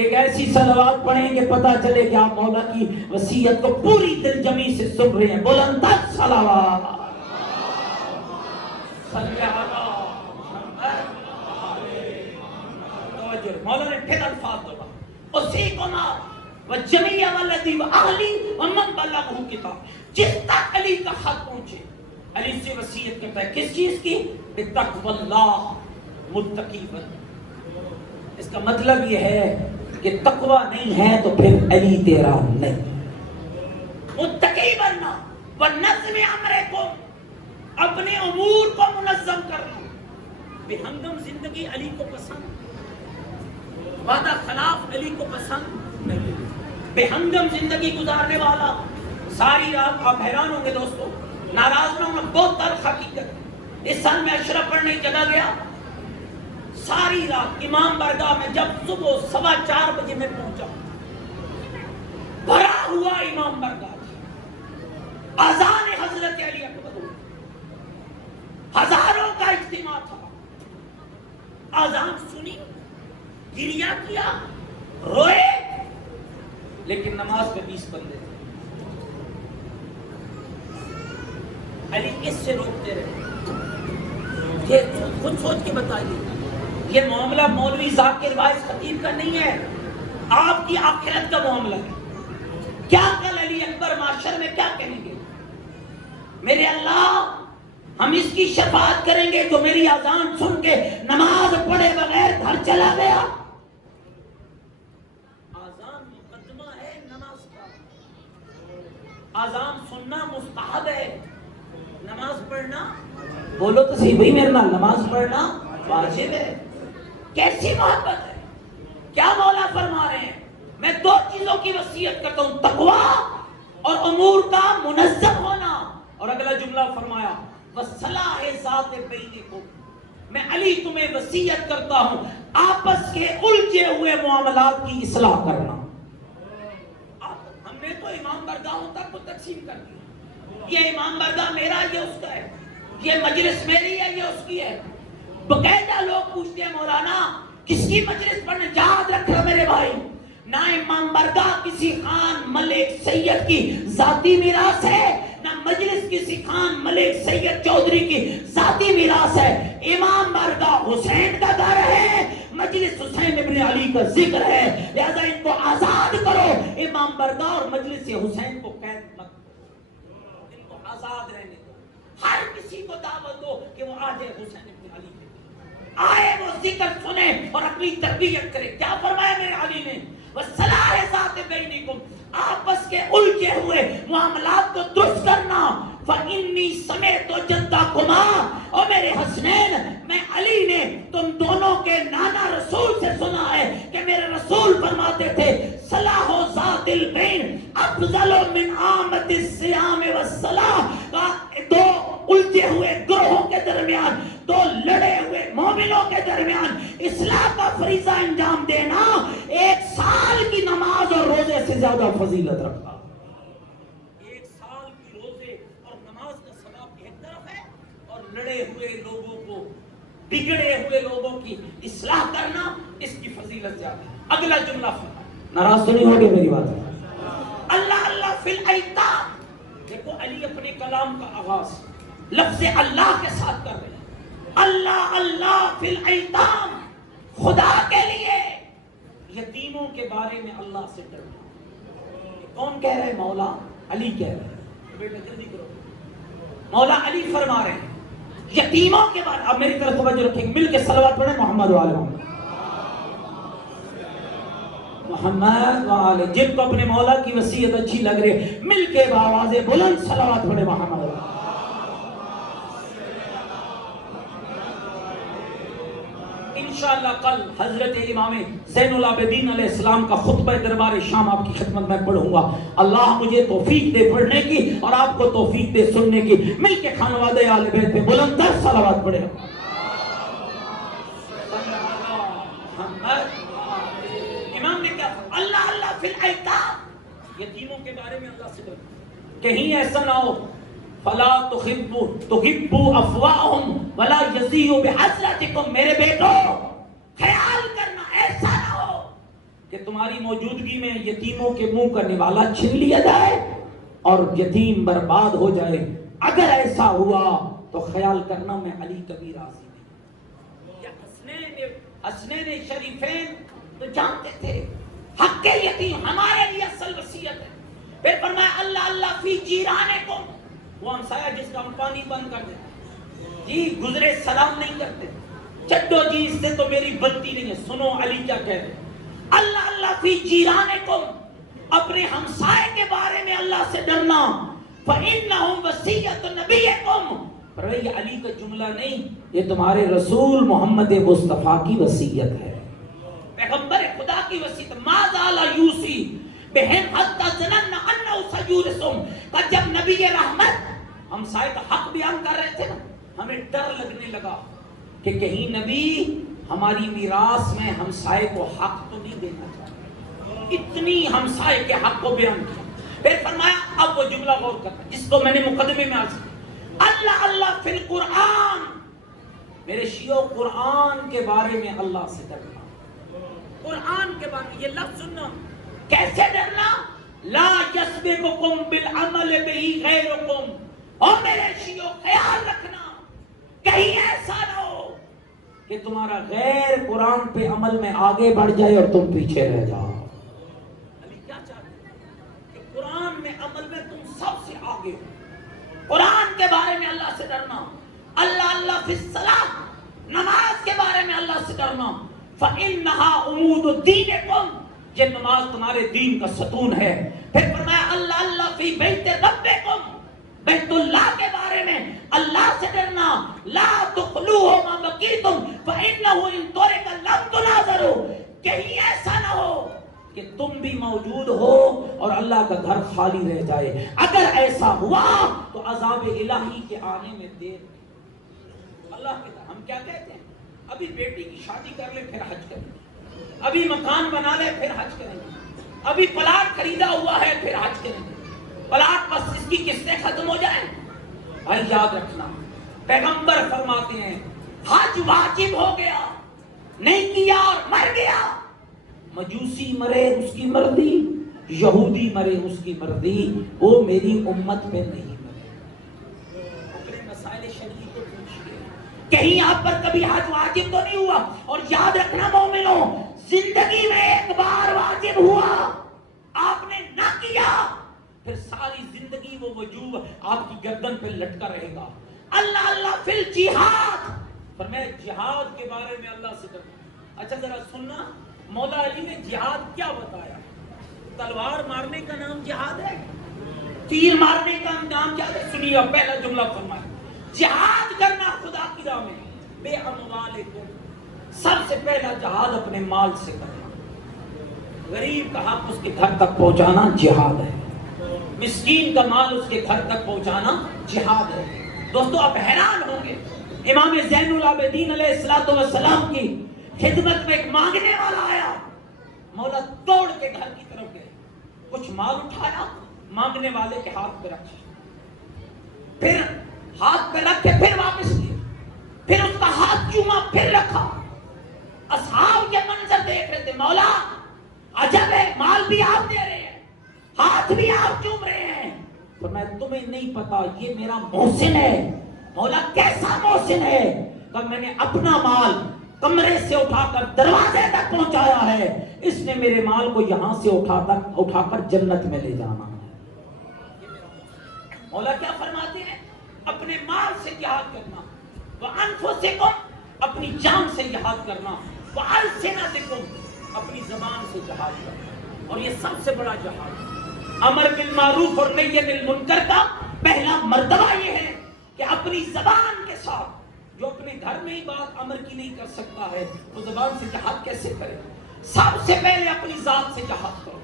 ایک ایسی صلوات پڑھیں کہ پتہ چلے کہ آپ مولا کی وصیت کو پوری دل جمی سے سن رہے ہیں۔ بلند تر صلوات، مولا نے پھر الفاظ دو، اسی کو نا وجمیع ولدی واہلی ومن بلغہ کتاب، جس تک علی کا خط پہنچے علی سے وصیت کرتا ہے کس چیز کی؟ بتقوی اللہ متقی بن۔ اس کا مطلب یہ ہے کہ تقوی نہیں ہے تو پھر علی تیرا نہیں۔ متقی بننا، وَنَظْمِ أَمْرِكُمْ، اپنے امور کو منظم کرنا۔ بے ہنگم زندگی علی کو پسند، وعدہ خلاف علی کو پسند نہیں۔ بے ہنگم زندگی گزارنے والا ساری رات آپ حیران ہوں گے دوستو، ناراض نہ ہونا، بہت تلخ حقیقت۔ اس سال میں اشرف پڑھنے کی جگہ گیا، ساری رات امام بارگاہ میں جب صبح 4:15 بجے میں پہنچا، بھرا ہوا امام بارگاہ، اذان حضرت علی اکبر ہوئی، ہزاروں کا اجتماع تھا، اذان سنی، گریہ کیا، روئے، لیکن نماز میں 20 بندے تھے۔ علی کس سے روکتے رہے؟ یہ خود سوچ کے بتائیے، یہ معاملہ مولوی ذاکر وائس خطیب کا نہیں ہے، آپ کی آخرت کا معاملہ ہے۔ کیا کل علی اکبر معاشر میں کیا کہیں گے؟ میرے اللہ، ہم اس کی شفاعت کریں گے جو میری اذان سن کے نماز پڑھے بغیر گھر چلا گیا۔ اذان مقدمہ ہے نماز کا، اذان سننا مستحب ہے، نماز پڑھنا، بولو تو صحیح بھائی میرے نال، نماز پڑھنا واجب ہے۔ کیسی محبت ہے! کیا مولا فرما رہے ہیں؟ میں 2 چیزوں کی وصیت کرتا ہوں، تقویٰ اور امور کا منظم ہونا، اور اگلا جملہ فرمایا وَصَلَاحِ ذَاتِ بَيْنِكُمْ، میں علی تمہیں وصیت کرتا ہوں آپس کے الجھے ہوئے معاملات کی اصلاح کرنا۔ ہم نے تو امام بارگاہوں تک کو تقسیم کر دیا، یہ امام بارگاہ میرا، یہ اس کا ہے، یہ مجلس میری ہے، یہ اس کی ہے۔ باقاعدہ لوگ پوچھتے ہیں مولانا کس کی مجلس پڑھنے؟ یاد رکھو میرے بھائی، نہ امام بارگاہ کسی خان ملک سید کی ذاتی میراث ہے، نہ مجلس کسی خان ملک سید چودھری کی ذاتی میراث ہے۔ امام بارگاہ حسین کا گھر ہے، مجلس حسین ابن علی کا ذکر ہے، لہذا ان کو آزاد کرو۔ امام بارگاہ اور مجلس حسین کو قید مت کرو، ان کو آزاد رہنے دو۔ ہر کسی کو دعوت دو کہ وہ آ جائے حسین ابن علی کے آئے، وہ ذکر سنے اور اپنی تربیت کرے۔ کیا فرمایا میرے علی نے؟ وَصَلَاحِ ذَاتِ بَيْنِكُمْ، آپس کے الجھے ہوئے معاملات کو درست کرنا۔ فَإِنِّي سَمِعْتُ جَدَّكُمَا، اور میرے حسنین، میں علی نے تم دونوں کے نانا رسول سے سنا ہے کہ میرے رسول فرماتے تھے صلاح ذات البین افضل من عامت الصیام والصلاۃ۔ 2 الجھے ہوئے گروہوں کے درمیان، 2 لڑے ہوئے مومنوں کے درمیان اصلاح کا فریضہ انجام دینا 1 سال کی نماز اور روزے سے زیادہ فضیلت رکھتا۔ 1 سال کی روزے اور نماز کا ثواب ایک طرف ہے، اور لڑے ہوئے لوگوں کو، بگڑے ہوئے لوگوں کی اصلاح کرنا اس کی فضیلت زیادہ ہے۔ اگلا جملہ ناراض تو نہیں ہوگے میری بات؟ اللہ اللہ فی الایتام، دیکھو علی اپنے کلام کا آغاز لفظ اللہ کے ساتھ کر رہے ہیں، اللہ اللہ فی الایتام، خدا کے لیے یتیموں کے بارے میں اللہ سے ڈرنا۔ کون کہہ رہے؟ مولا علی کہہ رہے ہیں۔ بیٹا جلدی کرو، مولا علی فرما رہے ہیں یتیموں کے بارے۔ اب میری طرف توجہ رکھیں، مل کے صلوات پڑھیں محمد و آل محمد، محمد و آل۔ جن کو اپنے مولا کی وصیت اچھی لگ رہی مل کے بآواز بلند صلوات پڑھیں محمد و آل۔ انشاءاللہ کل حضرت امام زین العابدین علیہ السلام کا خطبہ دربار شام آپ کی خدمت میں پڑھوں گا۔ اللہ مجھے توفیق دے پڑھنے کی اور آپ کو توفیق دے سننے کی۔ مل کے خانوادہ اہل بیت پہ بلند تر صلوات پڑھیں۔ امام نے کہا اللہ اللہ فی الایتام، یتیموں کے بارے میں اللہ سے ڈرو، کہیں ایسا نہ ہو فلا تحبوا افواہم ولا یزیوا بحسرتکم، میرے بیٹو خیال کرنا ایسا نہ ہو کہ تمہاری موجودگی میں یتیموں کے منہ کا نوالا چھین لیا جائے اور یتیم برباد ہو جائے۔ اگر ایسا ہوا تو خیال کرنا میں علی کبھی راضی نہیں۔ یا حسنین شریفین تو جانتے تھے حق یتیم ہمارے لیے اصل وصیت ہے۔ پھر فرمایا اللہ اللہ فی جیرانکم، وہ ہمسایہ جس کا ہم پانی بند کر دیتے، جی گزرے سلام نہیں کرتے، چڈو جی اس سے تو میری بنتی نہیں ہے۔ سنو علی کیا کہہ رہے، اللہ اللہ فی جیرانکم، اپنے ہمسائے کے بارے میں اللہ سے ڈرنا۔ فإنہم وصیۃ نبیکم، پر یہ علی کا جملہ نہیں، یہ تمہارے رسول محمد مصطفیٰ کی وصیت ہے، پیغمبر خدا کی وصیت۔ ما زال یوصی بہم حتی ظننا انہ سیورثہم، کہ جب نبی رحمت ہمسائے کا حق بیان کر رہے تھے نا، ہمیں ڈر لگنے لگا کہ کہیں نبی ہماری میراث میں ہمسائے کو حق تو نہیں دینا چاہتے، اتنی ہمسائے کے حق کو بیان کیا۔ پھر فرمایا اب وہ جملہ غور کرنا جس کو میں نے مقدمے میں عرض کیا، اللہ اللہ فی القرآن، میرے شیعو قرآن کے بارے میں اللہ سے ڈرنا، قرآن کے بارے میں یہ لفظ سننا، کیسے ڈرنا؟ لا یسبقکم بالعمل بہ غیرکم، اور میرے شیعو خیال رکھنا کہیں ایسا نہ ہو کہ تمہارا غیر قرآن پہ عمل میں آگے بڑھ جائے اور تم پیچھے رہ جاؤ۔ علی کیا چاہتے ہیں کہ قرآن میں عمل میں تم سب سے آگے ہو۔ قرآن کے بارے میں اللہ سے ڈرنا، اللہ اللہ فی الصلاۃ، نماز کے بارے میں اللہ سے ڈرنا، فإنها عمود دینکم، یہ نماز تمہارے دین کا ستون ہے۔ پھر فرمایا اللہ اللہ فی بیت ربکم، بیت اللہ کے بارے میں اللہ سے ڈرنا، لا تخلوہ ما بقیتم فإنہ ان ترک لم تناظروا، کہیں ایسا نہ ہو کہ تم بھی موجود ہو اور اللہ کا گھر خالی رہ جائے، اگر ایسا ہوا تو عذاب الہی کے آنے میں دیر۔ اللہ کے ہم کیا کہتے ہیں، ابھی بیٹی کی شادی کر لے پھر حج کریں گے، ابھی مکان بنا لے پھر حج کریں گے، ابھی پلاٹ خریدا ہوا ہے پھر حج کریں گے، پلاٹ بس اس کی قسطیں ختم ہو جائیں۔ بھائی یاد رکھنا، پیغمبر فرماتے ہیں حج واجب ہو گیا، نہیں کیا اور مر گیا، مجوسی مرے اس کی مرضی، یہودی مرے اس کی مرضی، وہ میری امت میں نہیں مرے۔ اپنے مسائل شرعی کو پوچھئے، کہیں آپ پر کبھی حج واجب تو نہیں ہوا؟ اور یاد رکھنا مومنوں، زندگی میں ایک بار واجب ہوا، آپ نے نہ کیا، پھر ساری زندگی وہ وجوب آپ کی گردن پہ لٹکا رہے گا۔ اللہ اللہ فی الجہاد، فرمایا جہاد کے بارے میں اللہ سے ڈرنا۔ اچھا ذرا سننا، مولا علی نے جہاد کیا بتایا؟ تلوار مارنے کا نام جہاد ہے؟ تیر مارنے کا نام کیا ہے؟ سنیے پہلا جملہ فرمایا، جہاد کرنا خدا کی راہ میں بے اموالکم، سب سے پہلا جہاد اپنے مال سے کرنا، غریب کا حق اس کے گھر تک پہنچانا جہاد ہے، مسکین کا مال اس کے گھر تک پہنچانا جہاد ہے۔ دوستو آپ حیران ہوں گے، امام زین العابدین علیہ السلام کی خدمت میں ایک مانگنے والا آیا، مولا توڑ کے گھر کی طرف گئے، کچھ مال اٹھایا، مانگنے والے کے ہاتھ پہ رکھا، پھر ہاتھ پہ رکھ کے پھر واپس لیے، پھر اس کا ہاتھ چوما پھر رکھا۔ اصحاب یہ منظر دیکھ رہے تھے، مولا عجب ہے، مال بھی آپ دے رہے ہیں، ہاتھ بھی آپ چوم رہے ہیں، فرمایا تمہیں نہیں پتا یہ میرا محسن ہے۔ مولا کیسا محسن ہے؟ کہ میں نے اپنا مال کمرے سے اٹھا کر دروازے تک پہنچایا ہے، اس نے میرے مال کو یہاں سے اٹھا کر جنت میں لے جانا ہے۔ مولا کیا فرماتے ہیں؟ اپنے مال سے جہاد کرنا، وَأَنفُسِكُمْ، اپنی جان سے جہاد کرنا، وَأَلْسِنَتِكُمْ، اپنی زبان سے جہاد کرنا، اور یہ سب سے بڑا جہاد ہے۔ امر بالمعروف اور نہی عن المنکر کا پہلا مرتبہ یہ ہے کہ اپنی زبان کے ساتھ، جو اپنے گھر میں ہی بات امر کی نہیں کر سکتا ہے، وہ زبان سے جہاد کیسے کرے؟ سب سے پہلے اپنی ذات سے جہاد کرو،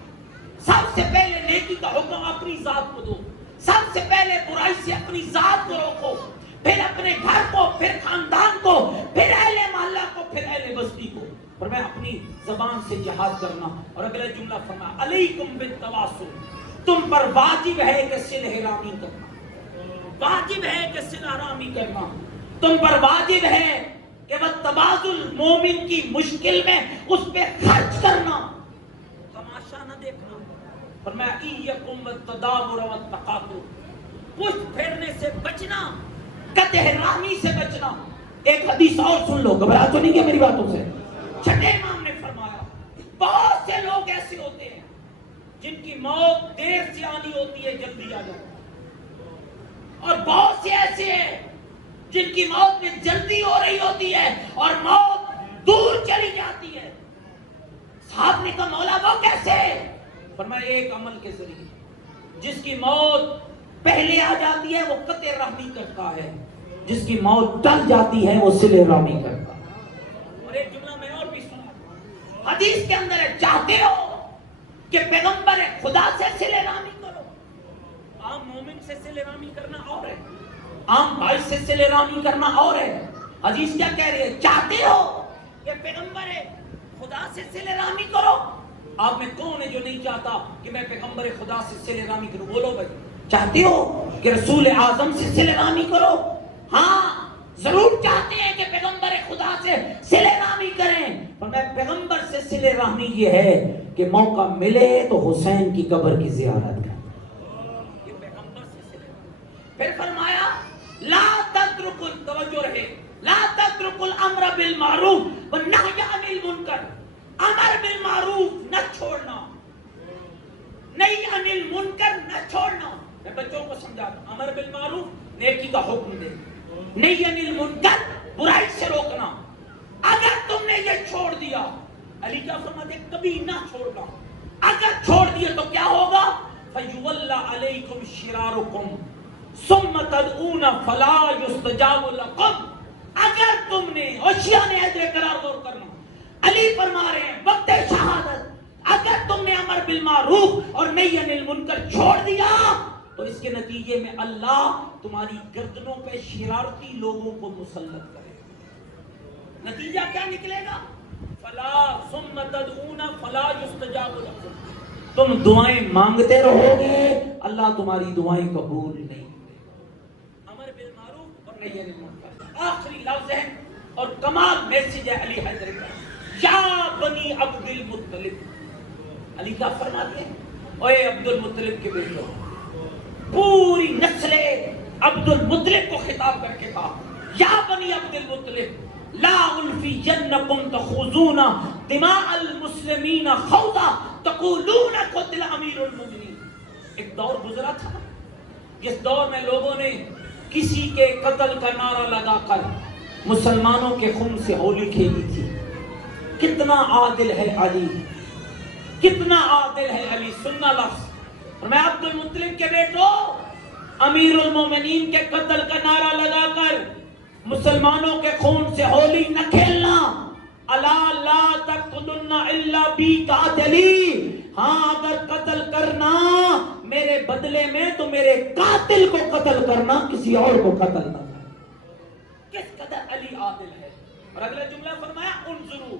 سب سے پہلے نیکی کا حکم اپنی ذات کو دو، سب سے پہلے برائی سے اپنی ذات کو روکو، پھر اپنے گھر کو، پھر خاندان کو، پھر اہل محلہ کو، پھر اہل بستی کو، اور میں اپنی زبان سے جہاد کرنا۔ اور اگلا جملہ فرمایا علیکم بالتواصل، تم پر واجب ہے کہ صلہ رحمی کرنا، واجب ہے کہ صلہ رحمی کرنا، تم پر واجب ہے کہ وہ تبادل مومن کی مشکل میں اس پہ خرچ کرنا، تماشا نہ دیکھنا۔ فرمایا ایکم والتدابر والتقاتل، پشت پھیرنے سے بچنا، قطع رحمی سے بچنا۔ ایک حدیث اور سن لو، گھبرا تو نہیں گیا میری باتوں سے؟ چھٹے امام نے فرمایا بہت سے لوگ ایسے ہوتے ہیں جن کی موت دیر سے آنی ہوتی ہے، جلدی آ جاتی ہے، اور بہت سے ایسے ہیں جن کی موت میں جلدی ہو رہی ہوتی ہے اور موت دور چلی جاتی ہے۔ صاحب نے کہا مولا وہ کیسے؟ فرمایا ایک عمل کے ذریعے، جس کی موت پہلے آ جاتی ہے وہ قطع رحمی کرتا ہے، جس کی موت ٹل جاتی ہے وہ صلہ رحمی کرتا ہے۔ اور ایک جملہ میں اور بھی سنا، حدیث کے اندر ہے چاہتے ہو کہ پیغمبر خدا سے صلہ رحمی کرو. عام مومن سے صلہ رحمی کرنا اور ہے، عام بھائی سے صلہ رحمی کرنا اور ہے. حدیث کیا کہہ رہی ہے؟ چاہتے ہو کہ پیغمبر خدا سے صلہ رحمی کرو؟ آپ میں کون ہے جو نہیں چاہتا کہ میں پیغمبر خدا سے صلہ رحمی کروں؟ بولو بھائی، چاہتے ہو کہ رسول اعظم سے صلہ رحمی کرو؟ ہاں ضرور چاہتے ہیں کہ پیغمبر خدا سے صلہ رحمی کریں، پر میں پیغمبر سے صلہ رحمی یہ ہے کہ موقع ملے تو حسین کی قبر کی زیارت کریں. یہ پیغمبر سے صلہ رحمی. پھر فرمایا لا تترک، توجہ رہے، لا تترک الامر بالمعروف والنہی عن المنکر. امر بالمعروف نہ چھوڑنا، نہی عن المنکر نہ چھوڑنا. میں بچوں کو سمجھاتا ہوں، امر بالمعروف نیکی کا حکم دے، نہی عن المنکر برائی سے روکنا. اگر تم نے یہ چھوڑ دیا، علی کیا فرماتے ہیں؟ کبھی نہ چھوڑنا. اگر چھوڑ دیا تو کیا ہوگا؟ فَيُوَلَّ عَلَيْكُمْ شِرَارُكُمْ ثُمَّ تَدْعُونَ فَلَا يُسْتَجَابُ لَكُمْ. اگر تم نے، اور شیعہ نے حیدر قرار غور کرنا، علی فرما رہے ہیں وقت شہادت، اگر تم نے امر بالمعروف اور نہی عن المنکر چھوڑ دیا تو اس کے نتیجے میں اللہ تمہاری گردنوں پہ شرارتی لوگوں کو مسلط کرے. نتیجہ کیا نکلے گا؟ فلا ثم تدعون فلا يستجاب لكم. تم دعائیں مانگتے رہو گے، اللہ تمہاری دعائیں قبول نہیں. امر بالمعروف اور نہی عن المنکر آخری لفظ ہے اور کمال میسج ہے علی حیدر کا. یا بنی عبد المطلب. علی کیا فرماتے ہیں؟ اے عبد المطلب کے بیٹو، پوری نسل عبد المطلب کو خطاب کر کے کہا یا بنی عبد المطلب لا الفینکم تخوضون دماء المسلمین خوضا تقولون قتل امیر المؤمنین. ایک دور گزرا تھا جس دور میں لوگوں نے کسی کے قتل کا نعرہ لگا کر مسلمانوں کے خون سے ہولی کھیلی تھی. کتنا عادل ہے علی، کتنا عادل ہے علی. سننا لفظ، میں عبد المطلب کے بیٹو امیر المومنین کے قتل کا نعرہ لگا کر مسلمانوں کے خون سے ہولی نہ کھیلنا. الا لا تقتلن الا بی قاتلی. ہاں اگر قتل کرنا میرے بدلے میں تو میرے قاتل کو قتل کرنا، کسی اور کو قتل نہ کرنا. کس قدر علی عادل ہے. اور اگلا جملہ فرمایا انظروا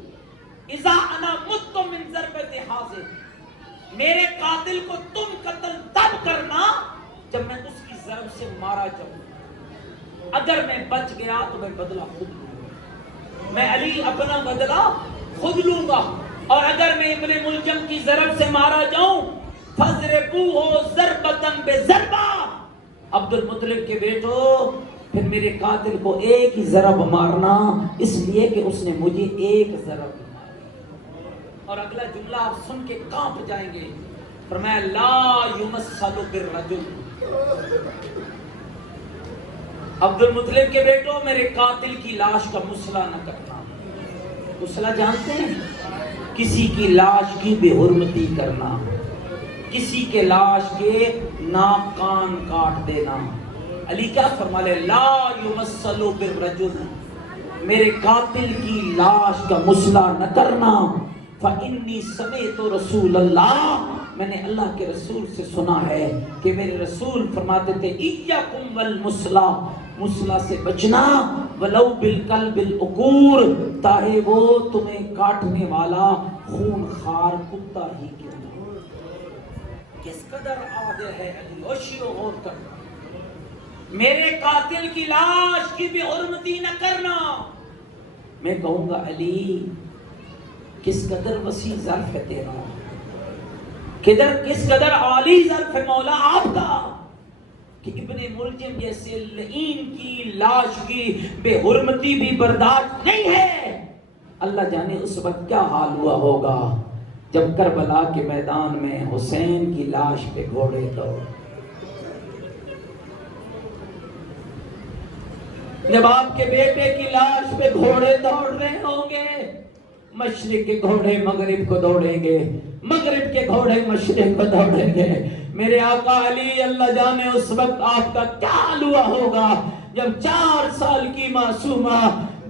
اذا انا مت من ضربۃ حاضر. میرے قاتل کو تم قتل تب کرنا جب میں اس کی ضرب سے مارا جاؤں. اگر میں بچ گیا تو میں بدلہ خود لوں گا. میں علی اپنا بدلہ خود لوں گا. اور اگر میں ابن ملجم کی ضرب سے مارا جاؤں فَضْرِبُوهُ ضَرْبَةً بِضَرْبَةٍ. عبد المطلب کے بیٹو پھر میرے قاتل کو ایک ہی ضرب مارنا، اس لیے کہ اس نے مجھے ایک ضرب. اور اگلا جملہ آپ سن کے کانپ جائیں گے، فرمایا لا یمثل بالرجل. عبد المطلب کے بیٹو میرے قاتل کی لاش کا مسئلہ نہ کرنا. مسئلہ جانتے ہیں؟ کسی کی لاش کی بے حرمتی کرنا، کسی کے لاش کے ناک کان کاٹ دینا. علی کیا فرما لے؟ لا یمثل بالرجل. میرے قاتل کی لاش کا مسئلہ نہ کرنا. فَإِنِّي سَمِعْتُ رسول اللہ. میں نے اللہ کے رسول سے سنا ہے کہ میرے رسول فرماتے تھے اِيَّكُمْ وَالْمُسْلَى. مسلح سے بچنا، وَلَوْ بِالْقَلْبِ الْعُقُورِ. تاہے وہ تمہیں کاٹنے والا خون خار کتا ہی کیوں نہ. کس قدر عادل ہے علی. ہوشیو غور کر. میرے قاتل کی لاش کی بھی حرمتی نہ کرنا. میں کہوں گا علی کس قدر وسیع ظرف ہے تیرا، کس قدر عالی ظرف ہے مولا آپ کا کہ ابن ملجم جیسے لعین کی لاش کی بے حرمتی بھی برداشت نہیں ہے. اللہ جانے اس وقت کیا حال ہوا ہوگا جب کربلا کے میدان میں حسین کی لاش پہ گھوڑے دوڑ، جب آپ کے بیٹے کی لاش پہ گھوڑے دوڑ رہے ہوں گے. مشرق کے گھوڑے مغرب کو دوڑیں گے، مغرب کے گھوڑے مشرق کو دوڑیں گے. میرے آقا علی اللہ جانے اس وقت آپ کا کیا حال ہوا ہوگا جب 4 سال کی معصومہ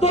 2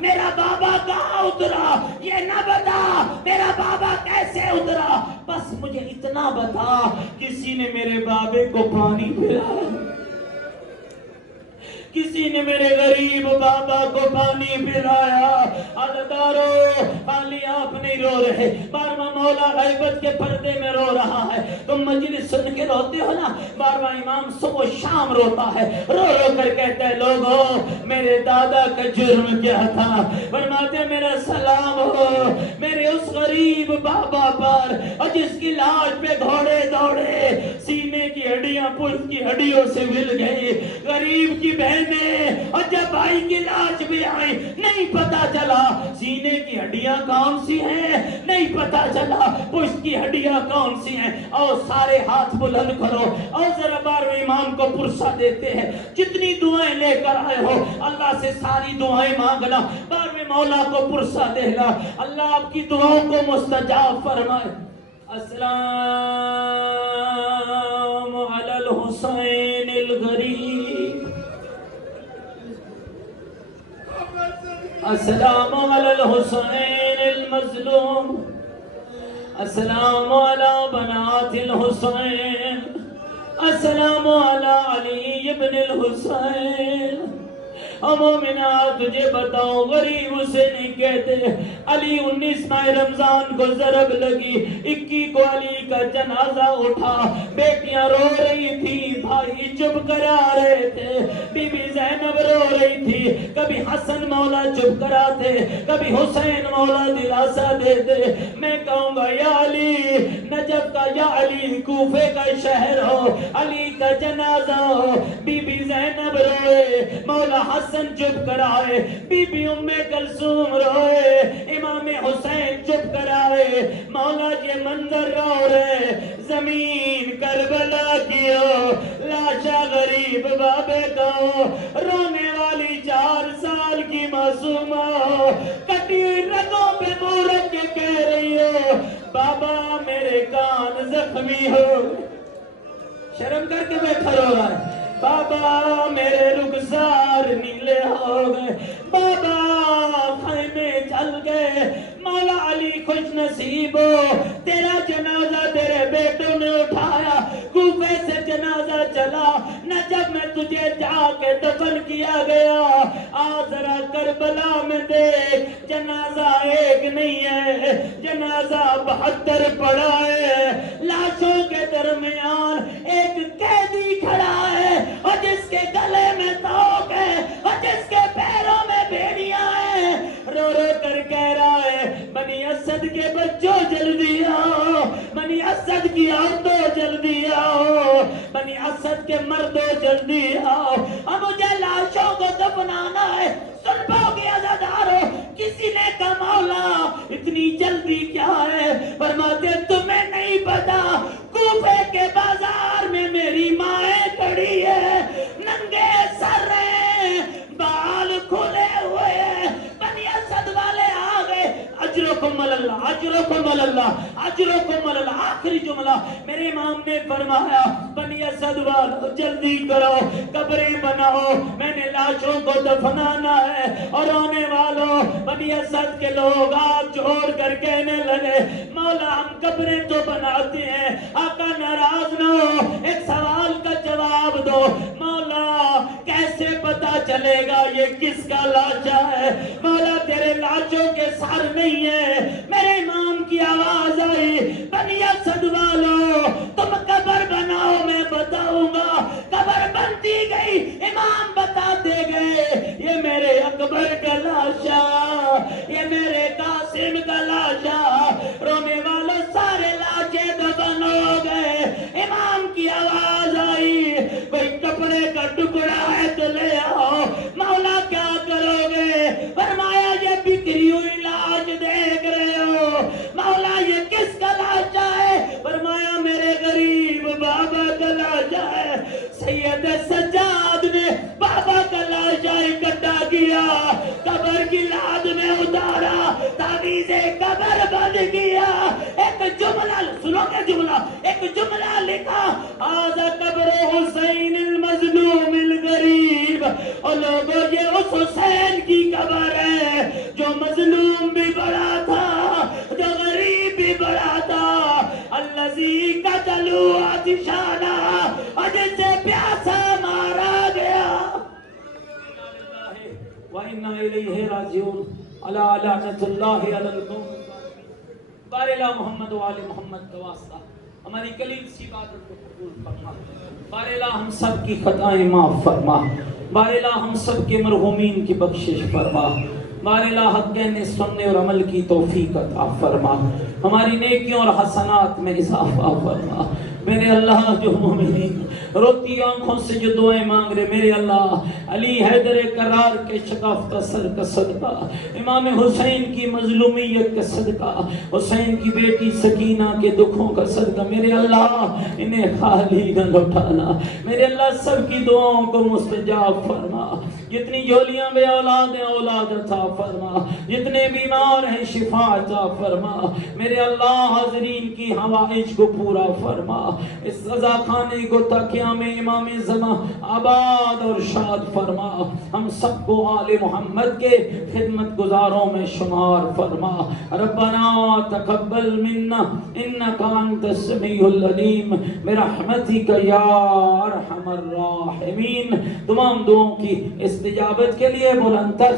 میرا بابا کہاں اترا، یہ نہ بتا میرا بابا کیسے اترا، بس مجھے اتنا بتا کسی نے میرے بابے کو پانی پلایا، کسی نے میرے غریب بابا کو پانی پلایا۔ عزادارو خالی آپ نہیں رو رہے، بارواں مولا غیبت کے پردے میں رو رہا ہے، تم مجلس سن کے روتے ہو نا، بارواں امام صبح و شام روتا ہے، رو رو کر کہتا ہے لوگوں میرے دادا کا جرم کیا تھا، فرماتے ہیں میرا سلام ہو میرے اس غریب بابا پر اور جس کی لاش پہ گھوڑے دوڑے، سینے کی ہڈیاں پشت کی ہڈیوں سے مل گئی، غریب کی بہنیں اور جب بھائی کی لاش بھی آئی نہیں پتا چلا سینے کی ہڈیاں کون سی ہیں، نہیں پتا چلا پشت کی ہڈیاں کون سی ہیں، اور سارے ہاتھ بلند کرو اور ذرا بارہویں امام کو پرسہ دیتے ہیں، جتنی دعائیں لے کر آئے ہو اللہ سے ساری دعائیں مانگنا، بارہویں مولا کو پرسہ دینا، اللہ آپ کی دعاؤں کو مستجاب فرمائے۔ السلام علی الحسین الغریب، السلام علی الحسین المظلوم، السلام علی بنات الحسین، السلام علی علی ابن الحسین۔ مومنات تجھے بتاؤ غریب اسے نہیں کہتے، علی 19 ماہ رمضان کو ضرب لگی، 21 کو علی کا جنازہ اٹھا، بیٹیاں رو رہی تھی، بھائی چپ کرا رہے تھے، بی بی زینب رو رہی تھی، کبھی حسن مولا چپ کراتے، کبھی حسین مولا دلاسا دیتے، میں کہوں گا یا علی نجف کا، یا علی کوفے کا شہر ہو، علی کا جنازہ ہو، بی بی زینب روئے، مولا حسن چپ کرائے، بی بی ام کلثوم روئے، امام حسین چپ کرائے، مولا یہ منظر رو رہے، زمین کربلا کیو لاشا غریب بابے کو، رونے والی 4 سال کی معصومہ کٹی ہوئی رگوں پہ منہ رکھ کے کہہ رہی ہو بابا میرے کان زخمی ہو، شرم کر کے بیٹھا رو رہا ہے، بابا میرے رخسار نیلے ہو گئے، بابا خیمے جل گئے، مولا علی خوش نصیب ہو تیرا جنازہ تیرے بیٹوں نے اٹھایا، کوفے سے جنازہ چلا، نجف میں تجھے جا کے دفن کیا گیا، آ ذرا کربلا میں دیکھ جنازہ ایک نہیں ہے، جنازہ 72 پڑا ہے، لاشوں کے درمیان ایک قیدی کھڑا ہے اور جس کے گلے میں توق ہے اور جس کے پیروں میں بیڑیاں ہیں، رو رو کر کہہ رہا ہے بنی اسد کے بچوں جلدی آؤ، بنی اسد کی عورتوں جلدی آؤ، بنی اسد کے مردوں جلدی آؤ، اب مجھے لاشوں کو دفنانا ہے، سن پاؤ گے عزادارو، کسی نے کہا مولا اتنی جلدی کیا ہے، فرماتے تمہیں نہیں پتا کوفے کے بازار میں میری مائیں کھڑی ہے، ننگے سر ہیں، بال کھلے ہوئے ہیں، بنی اسد والے آ گئے، اجرکم اللہ اجرکم اللہ اجرکم اللہ، آخری جملہ میرے امام نے فرمایا بنی اسد والو جلدی کرو، قبریں بناؤ، میں نے لاشوں کو دفنانا ہے، اور رونے والوں بنی اسد کے لوگ ہاتھ جوڑ کر کہنے لگے مولا ہم قبریں تو بناتے ہیں، آقا ناراض نہ ہو، ایک سوال کا جواب دو، مولا کیسے پتا چلے گا یہ کس کا لاشا ہے، مولا تیرے لاشوں کے سر نہیں ہے، میرے امام کی آواز آئی بنی اسد والو تم قبر بناؤ میں بتاؤں گا، قبر بنتی گئی، امام بتاتے گئے یہ میرے اکبر کا لاشا، یہ میرے قاسم کا لاشا، رونے والوں سارے لاشے دفن ہو گئے، امام کی آواز آئی کوئی کپڑے کا ٹکڑا ہے تو لے آؤ، مولا کیا کرو گے، فرمایا یہ بکری ہوئی لاش دیکھ رہے ہو، مولا یہ کس کا لاشا ہے، فرمایا میرے غریب بابا کا لاشا ہے، سید سجاد نے بابا کا لاشا اکٹھا کیا، قبر کی لاد میں اتارا، تعویذ قبر بند کیا، ایک جملہ سنو کہ جملہ ایک جملہ لکھا آزا قبر حسین المظلوم الغریب اور لوگوں یہ اس حسین کی قبر ہے جو مظلوم بھی بڑا تھا، جو غریب بھی بڑا تھا، الذی قتلوا عطشانا، اور جسے پیاسا مارا گیا۔ وَإِنَّا إِلَيْهِ رَاجِعُونَ۔ عَلَىٰ لَعْنَةُ اللَّهِ عَلَى الْقَوْمِ۔ بارے لا محمد و آل محمد کا واسطہ ہماری قلیل سی عبادت کو قبول فرما۔ بارے لا ہم سب کی خطائیں معاف فرما۔ بارے لا ہم سب کے مرحومین کی بخشش فرما۔ بارے لا حق کہنے سننے اور عمل کی توفیق عطا فرما۔ ہماری نیکیوں اور حسنات میں اضافہ فرما۔ میرے اللہ جو مومنین روتی آنکھوں سے جو دعائیں مانگ رہے، میرے اللہ علی حیدر کرار کے شکافتہ سر کا صدقہ، امام حسین کی مظلومیت کا صدقہ، حسین کی بیٹی سکینہ کے دکھوں کا صدقہ، میرے اللہ انہیں خالی نہ لوٹانا۔ میرے اللہ سب کی دعاؤں کو مستجاب فرما۔ جتنی جھولیاں بے اولاد ہیں اولاد عطا فرما، جتنے بیمار ہیں شفا عطا فرما۔ میرے اللہ حاضرین کی حوائج کو پورا فرما۔ اس رضا خانے کو تا قیام امام زمان آباد اور شاد فرما۔ ہم سب کو آل محمد کے خدمت گزاروں میں شمار فرما۔ ربنا تقبل منا انک انت السمیع العلیم برحمتک یا ارحم الراحمین۔ تمام دعاؤں کی استجابت کے لیے بلند تر